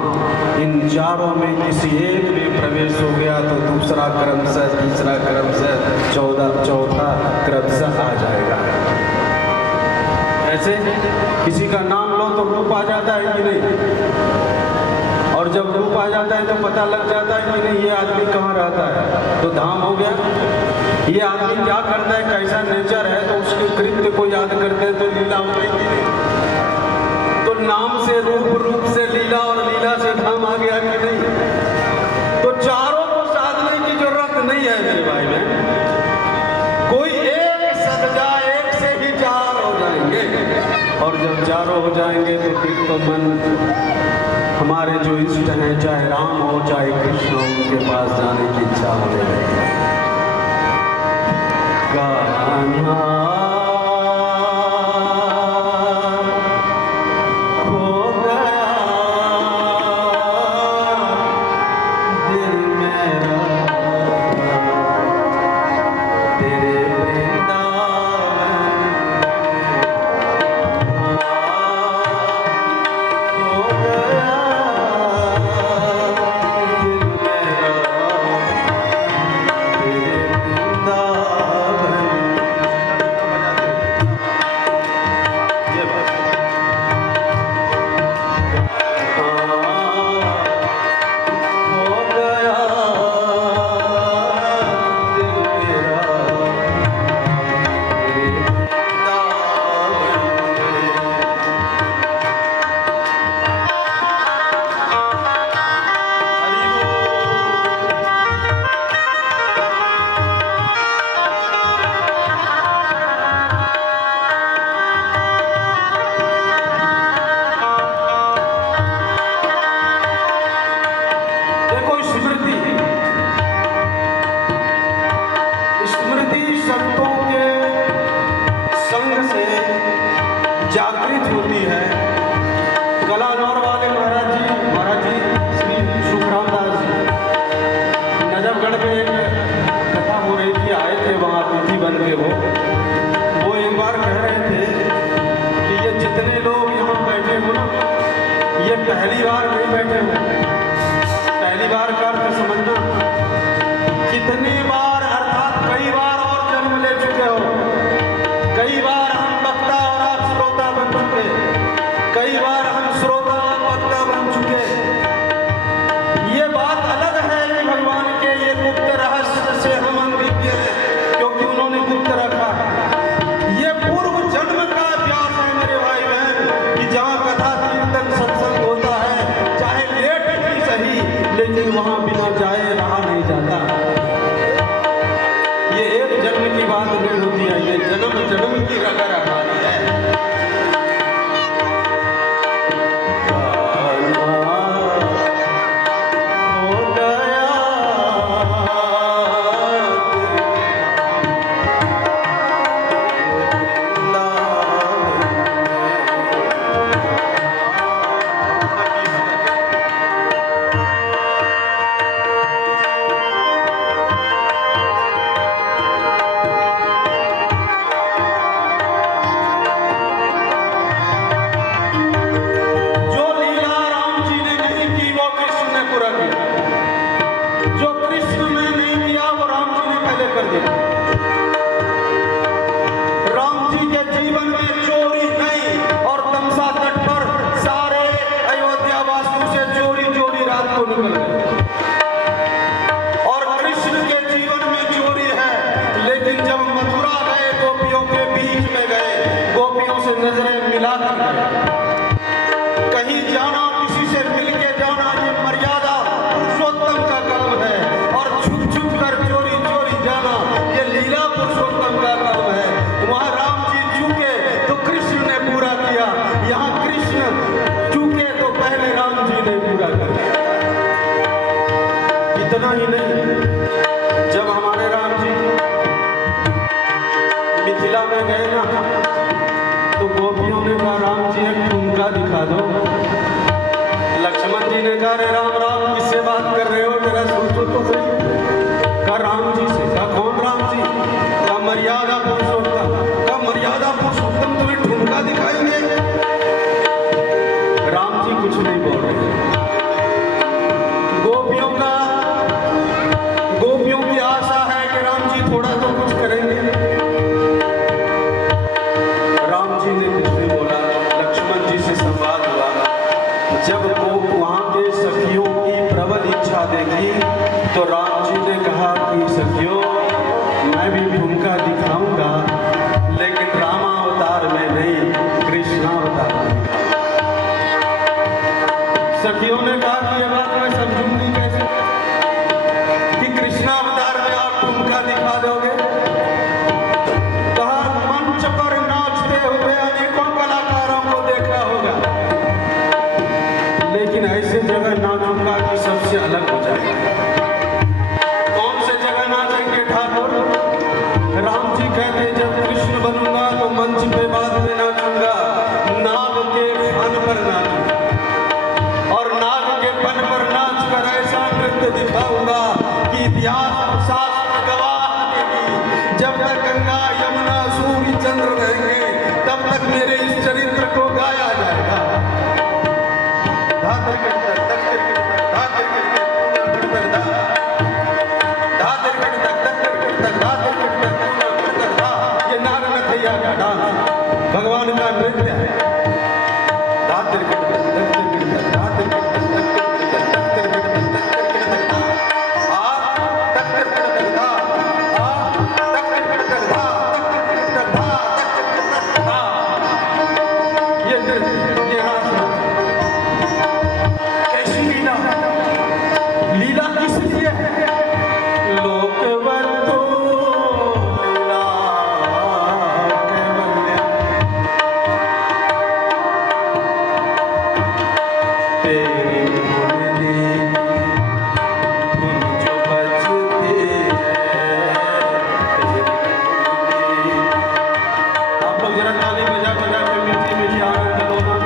इन चारों में किसी एक में प्रवेश हो गया तो दूसरा क्रमशः, तीसरा क्रमशः, चौथा क्रमशः आ जाएगा। ऐसे किसी का नाम लो तो रूप आ जाता है कि नहीं, और जब रूप आ जाता है तो पता लग जाता है कि नहीं ये आदमी कहाँ रहता है, तो धाम हो गया। ये आदमी क्या करता है, कैसा नेचर है, तो उसके कृत्य को याद करते हैं तो लीला हो गई कि नहीं। तो नाम से रूप, रूप से लीला और लीला से धाम आ गया कि नहीं। तो चारों को साधने की जरूरत नहीं है मेरे भाई बहन। कोई एक सद जाए, एक से ही चार हो जाएंगे, और जब चारों हो जाएंगे तो फिर तो मन, हमारे जो इष्ट हैं, चाहे राम हो चाहे कृष्ण हो, उनके पास जाने की इच्छा होने लगी। कान्हा जागृत होती है। कलानौर वाले महाराज जी श्री सुखराम दास जी नजफगढ़ में एक कथा हो रही थी, आए थे वहाँ अतिथि बन के। वो एक बार कह रहे थे कि ये जितने पहली बार नहीं बैठे हो, पहली बार का अर्थ समझना, कितनी बार अर्थात कई बार और जन्म ले चुके हो। कई बार हम वक्ता और आप श्रोता बन चुके, कई बार हम श्रोता और वक्ता बन चुके। ये बात अलग है कि भगवान के ये गुप्त रहस्य से हम अनभिज्ञ हैं, क्योंकि उन्होंने गुप्त रखा। ये पूर्व जन्म का अभ्यास है मेरे भाई बहन, कि जहाँ कथा कीर्तन सत्संग होता है, चाहे लेट ही सही, लेकिन वहाँ बिना जाए रहा नहीं जाता। ये एक जन्म की बात नहीं होती है, ये जन्म जन्म की रगा रखानी है। कहीं जाना, किसी से मिलके जाना, ये मर्यादा पुरुषोत्तम का काम है। और छुप छुप कर चोरी चोरी जाना, ये लीला पुरुषोत्तम का काम है। वहाँ राम जी चूके तो कृष्ण ने पूरा किया, यहाँ कृष्ण चूके तो पहले राम जी ने पूरा कर दिया। इतना ही नहीं, जब हमारे राम जी मिथिला में गए ना, तो गोपियों ने कहा राम जी एक ठुमका दिखा दो। लक्ष्मण जी ने कहा रे राम राम किससे बात कर रहे हो, मेरा सोचो तो सही। कहा राम जी से। कहा कौन राम जी? कहा मर्यादा पुरुषोत्तम। कहा मर्यादा पुरुषोत्तम तुम्हें ठुमका दिखाएंगे? राम जी कुछ नहीं बोल रहे। गोपियों की आशा है कि राम जी थोड़ा तो कुछ करेंगे। जब वो वहाँ के सखियों की प्रबल इच्छा देखी, तो राम जी ने कहा कि सखियों मैं भी ठुमका दिखाऊंगा, लेकिन रामावतार में नहीं, कृष्णावतार में। सखियों ने कहा कि ये बात मैं समझूंगी कैसे कि कृष्णावतार में आप ठुमका दिखा दोगे? कहा मंच पर नाचते हुए अनेकों कलाकारों को देखा होगा, लेकिन ऐसे जगह नाचूंगा कि सबसे अलग हो जाएगा। कौन से जगह नाचेंगे ठाकुर? राम जी कहते जब कृष्ण बनूंगा तो मंच पे बाद में नाचूंगा, नाग के फन पर नाचूंगा, और नाग के फन पर नाच कर ऐसा नृत्य दिखाऊंगा कि इतिहास शास्त्र गवाह देगी। जब तक गंगा यमुना सूर्य चंद्र रहेंगे, तब तक मेरे इस चरित्र को गाया जाएगा। ये नागनथैया का डांस भगवान का नृत्य है। लीला किस लिए है? लोकवतो लीला कैवल्य, तेरी मुरली धुन जो बजती है, आप लोग जरा ताली बजा बजा के मीठी मीठी आनंद लो ना।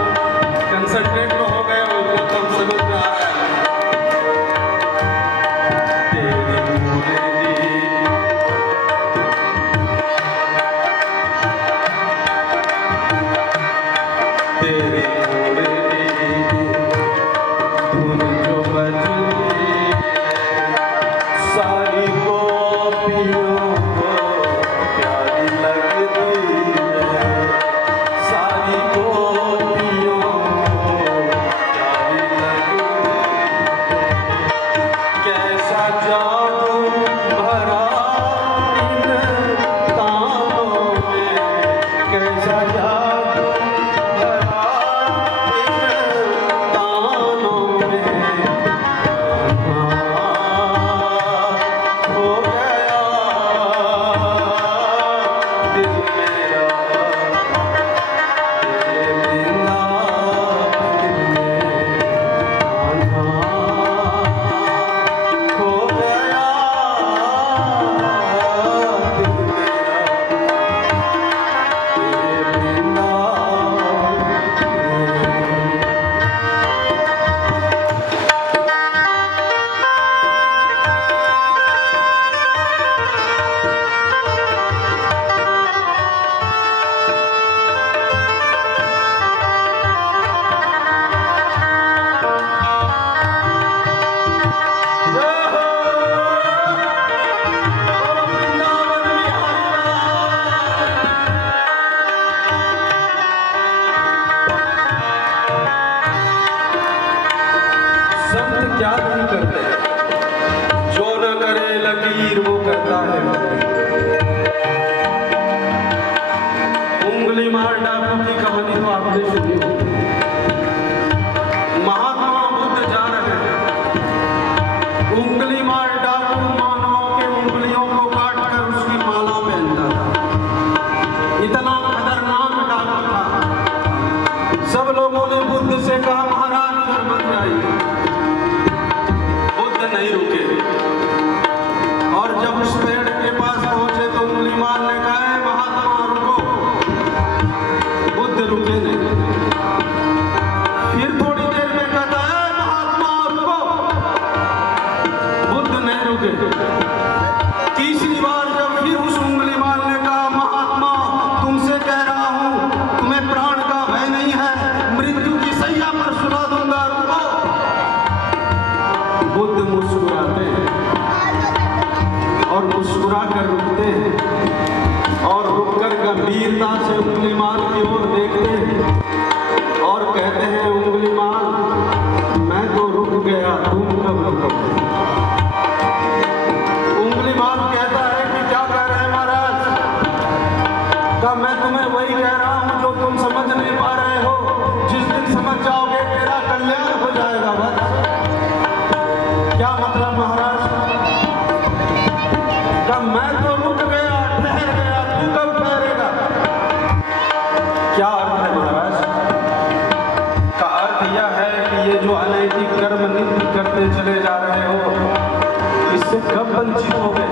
सब लोगों ने बुद्ध से कहा महाराज इधर मत जाइए। बुद्ध नहीं रुके और जब उस पेड़ के पास पहुंचे तो उंगलीमान ने कहा महात्मा रुको। बुद्ध रुके नहीं। फिर थोड़ी देर में कहता है महात्मा रुको। बुद्ध नहीं रुके। तीसरी बार जब फिर उस उंगलीमान ने कहा महात्मा तुमसे कह रहा हूं तुम्हें प्राण का भय नहीं है, मृत्यु की सैया पर सुला दूंगा, रुको। बुद्ध मुस्कुराते हैं और मुस्कुरा कर रुकते हैं और रुककर गंभीरता से उंगलीमान की ओर देखते हैं और कहते हैं उंगलीमान मैं तो रुक गया, तुम कब रुकोगे? उंगलीमान कहता है कि क्या कह रहे हैं महाराज? का मैं तुम्हें वही कह रहा हूं जो तुम समझ नहीं पा रहे हो। जिस दिन समझ जाओगे तेरा कल्याण हो जाएगा। बस क्या मतलब महाराज? का मैं तो रुक गया, ठहर गया, तू कब ठहरेगा? क्या अर्थ है महाराज? का अर्थ यह है कि ये जो अनैतिक कर्म नित्य करते चले जा रहे हो इससे कब वंचित हो गए?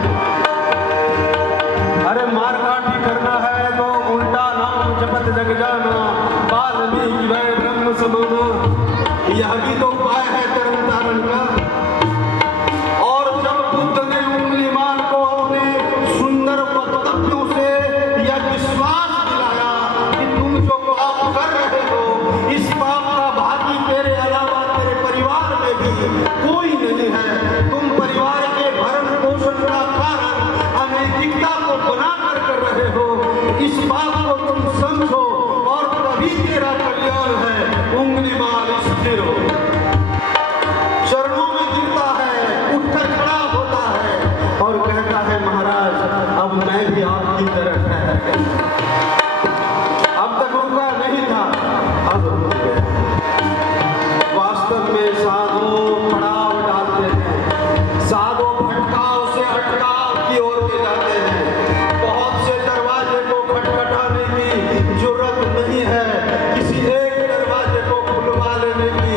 अरे मारकाठी करना है तो उल्टा नाम जपत जग जाना, वाल्मीकि वै ब्रह्म समाना, यह भी तो उपाय है कर्म धारण का। और जब बुद्ध ने उंगलीमान को अपने सुंदर वक्तव्यों से यह विश्वास दिलाया कि तुम जो पाप कर रहे हो इस पाप का भागी तेरे अलावा तेरे परिवार में भी कोई नहीं है, तुम परिवार के भरण पोषण का कारण अनैतिकता को बनाकर कर रहे हो, इस बात को तुम समझो और तभी तेरा कल्याण है। उंगलीमान स्थिर हो, चरणों में गिरता है, उठकर खड़ा होता है और कहता है महाराज अब मैं भी आपकी तरह है। अब तक रुका नहीं था, अब रुक गया। वास्तव में साधु पड़ाव डालते हैं, साधु भटकाव से अटकाव की ओर ले जाते हैं। बहुत से दरवाजे को खटखटाने की जरूरत नहीं है, किसी एक दरवाजे को खुलवा लेने की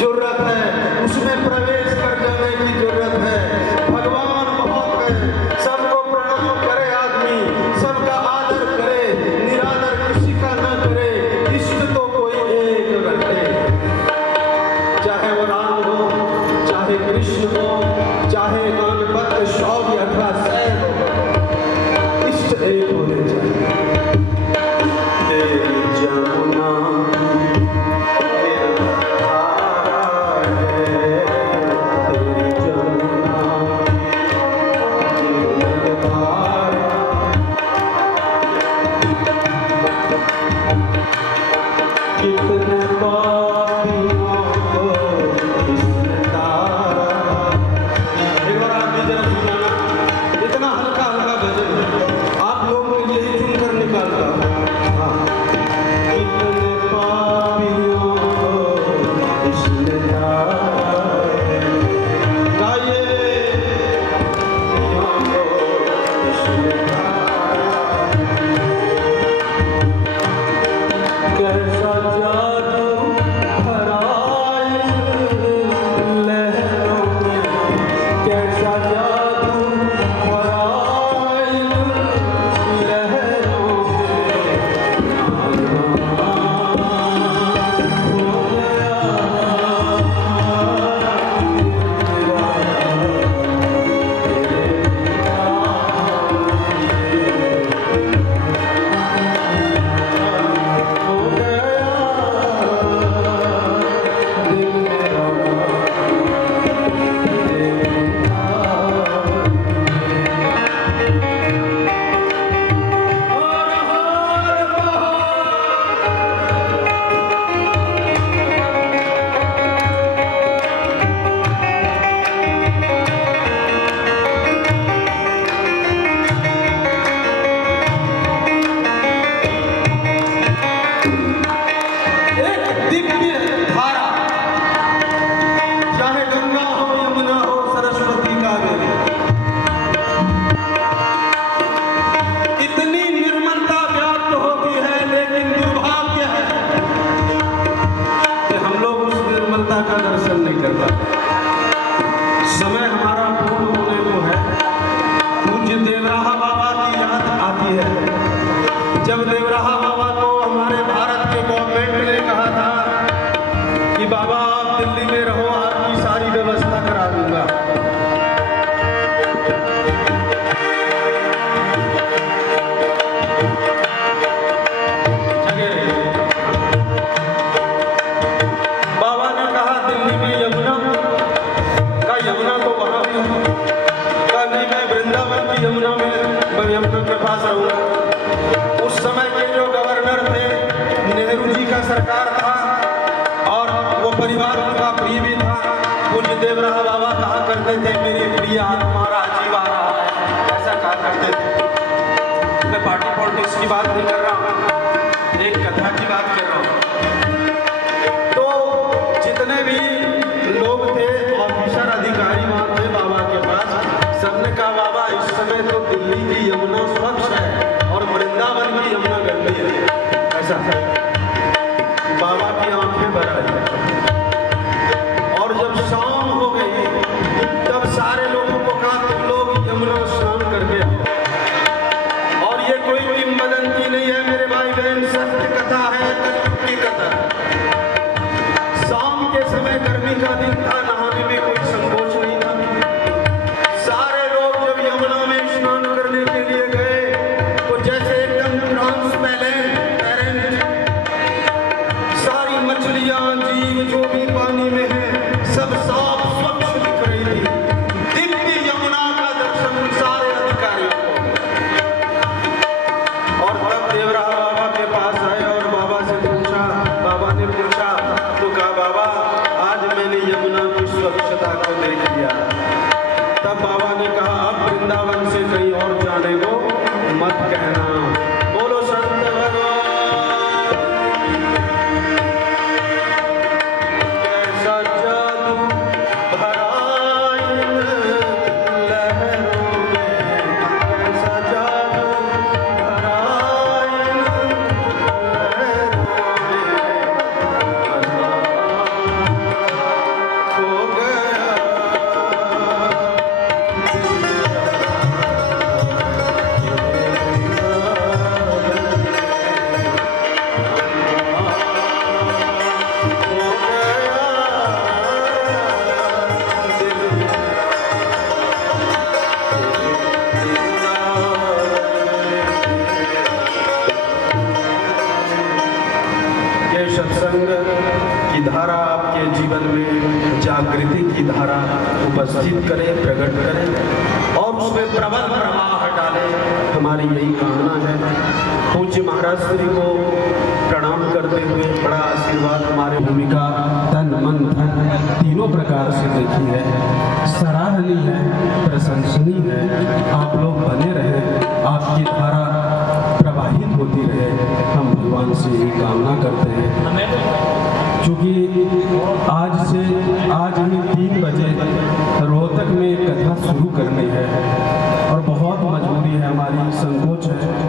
जरूरत है, उसमें प्रवेश कर जाने की जरूरत है। भगवान बहुत है, सबको प्रणाम करे आदमी, सबका आदर करे, निरादर किसी का न करे, इष्ट तो कोई एक रखे। चाहे वो राम हो, चाहे कृष्ण हो, चाहे गणपत शौर्य अथवा सैन हो, इष्ट एक होने चाहिए। तेरी जमुना तेरा धारा है, तेरी जमुना तेरी धारा। कितने पापियों को इसने तारा। एक बार आप भी जरा सुनाना, इतना हल्का हल्का भजन है, आप लोगों के लिए ही चुनकर निकालता हूं। हाँ। कितने पापियों को इसने तारा, गाइए को इसने तारा। कैसा जादू भरा लहरों में, कैसा जादू भरा लहरों में हो गया प्रकार था और वो परिवार उनका प्रिय भी था। पूज्य देवराहा बाबा कहा करते थे, मेरी प्रिय आत्मा राजीव आ रहा है, ऐसा कहा करते थे। मैं पार्टी पॉलिटिक्स की बात नहीं कर रहा हूँ, एक कथा की बात कर रहा हूँ। तो जितने भी लोग थे, ऑफिसर अधिकारी वहाँ थे बाबा के पास, सबने कहा बाबा इस समय तो दिल्ली की यमुना स्वच्छ है और वृंदावन की यमुना गंदी है। ऐसा बाबा की आंखें भर आई और जब शाम हो गई तब सारे लोगों को कहा तुम लोग यमुना स्नान करके आओ। और ये कोई किंवदंती नहीं है मेरे भाई बहन, सत्य कथा है, की कथा। शाम के समय गर्मी का दिन था, नहाने में कोई संकोच नहीं था। सारे लोग जब यमुना में स्नान करने के लिए गए तो जैसे एकदम ट्रांसपेरेंट सारी मछलियां, जीव जो भी पानी में है सब साफ स्वच्छ दिख रही थी। दिव्य यमुना का दर्शन उन सारे अधिकारियों को। और तब देवराहा बाबा के पास आए और बाबा से पूछा, बाबा ने पूछा तो कहा बाबा आज मैंने यमुना की स्वच्छता को देख लिया। तब बाबा ने कहा अब वृंदावन से कहीं और जाने को मत कहना। बोलो संत भगवान। कैसा जादू भरा इन लहरों में, कैसा जादू भरा इन लहरों में, खो गया ये सत्संग की धारा आपके जीवन में जागृति की धारा उपस्थित करे, प्रकट करे और उसमें प्रबल प्रवाह डाले, हमारी यही कामना है। पूज्य महाराज श्री को प्रणाम करते हुए बड़ा आशीर्वाद हमारे भूमिका तन मन धन तीनों प्रकार से देखी है, सराहनीय है, प्रशंसनीय है। आप लोग बने रहें, आपकी धारा प्रवाहित होती रहे, हम भगवान से यही कामना करते हैं। क्योंकि आज ही 3 बजे रोहतक में कथा शुरू करनी है और बहुत मजबूरी है हमारी, संकोच है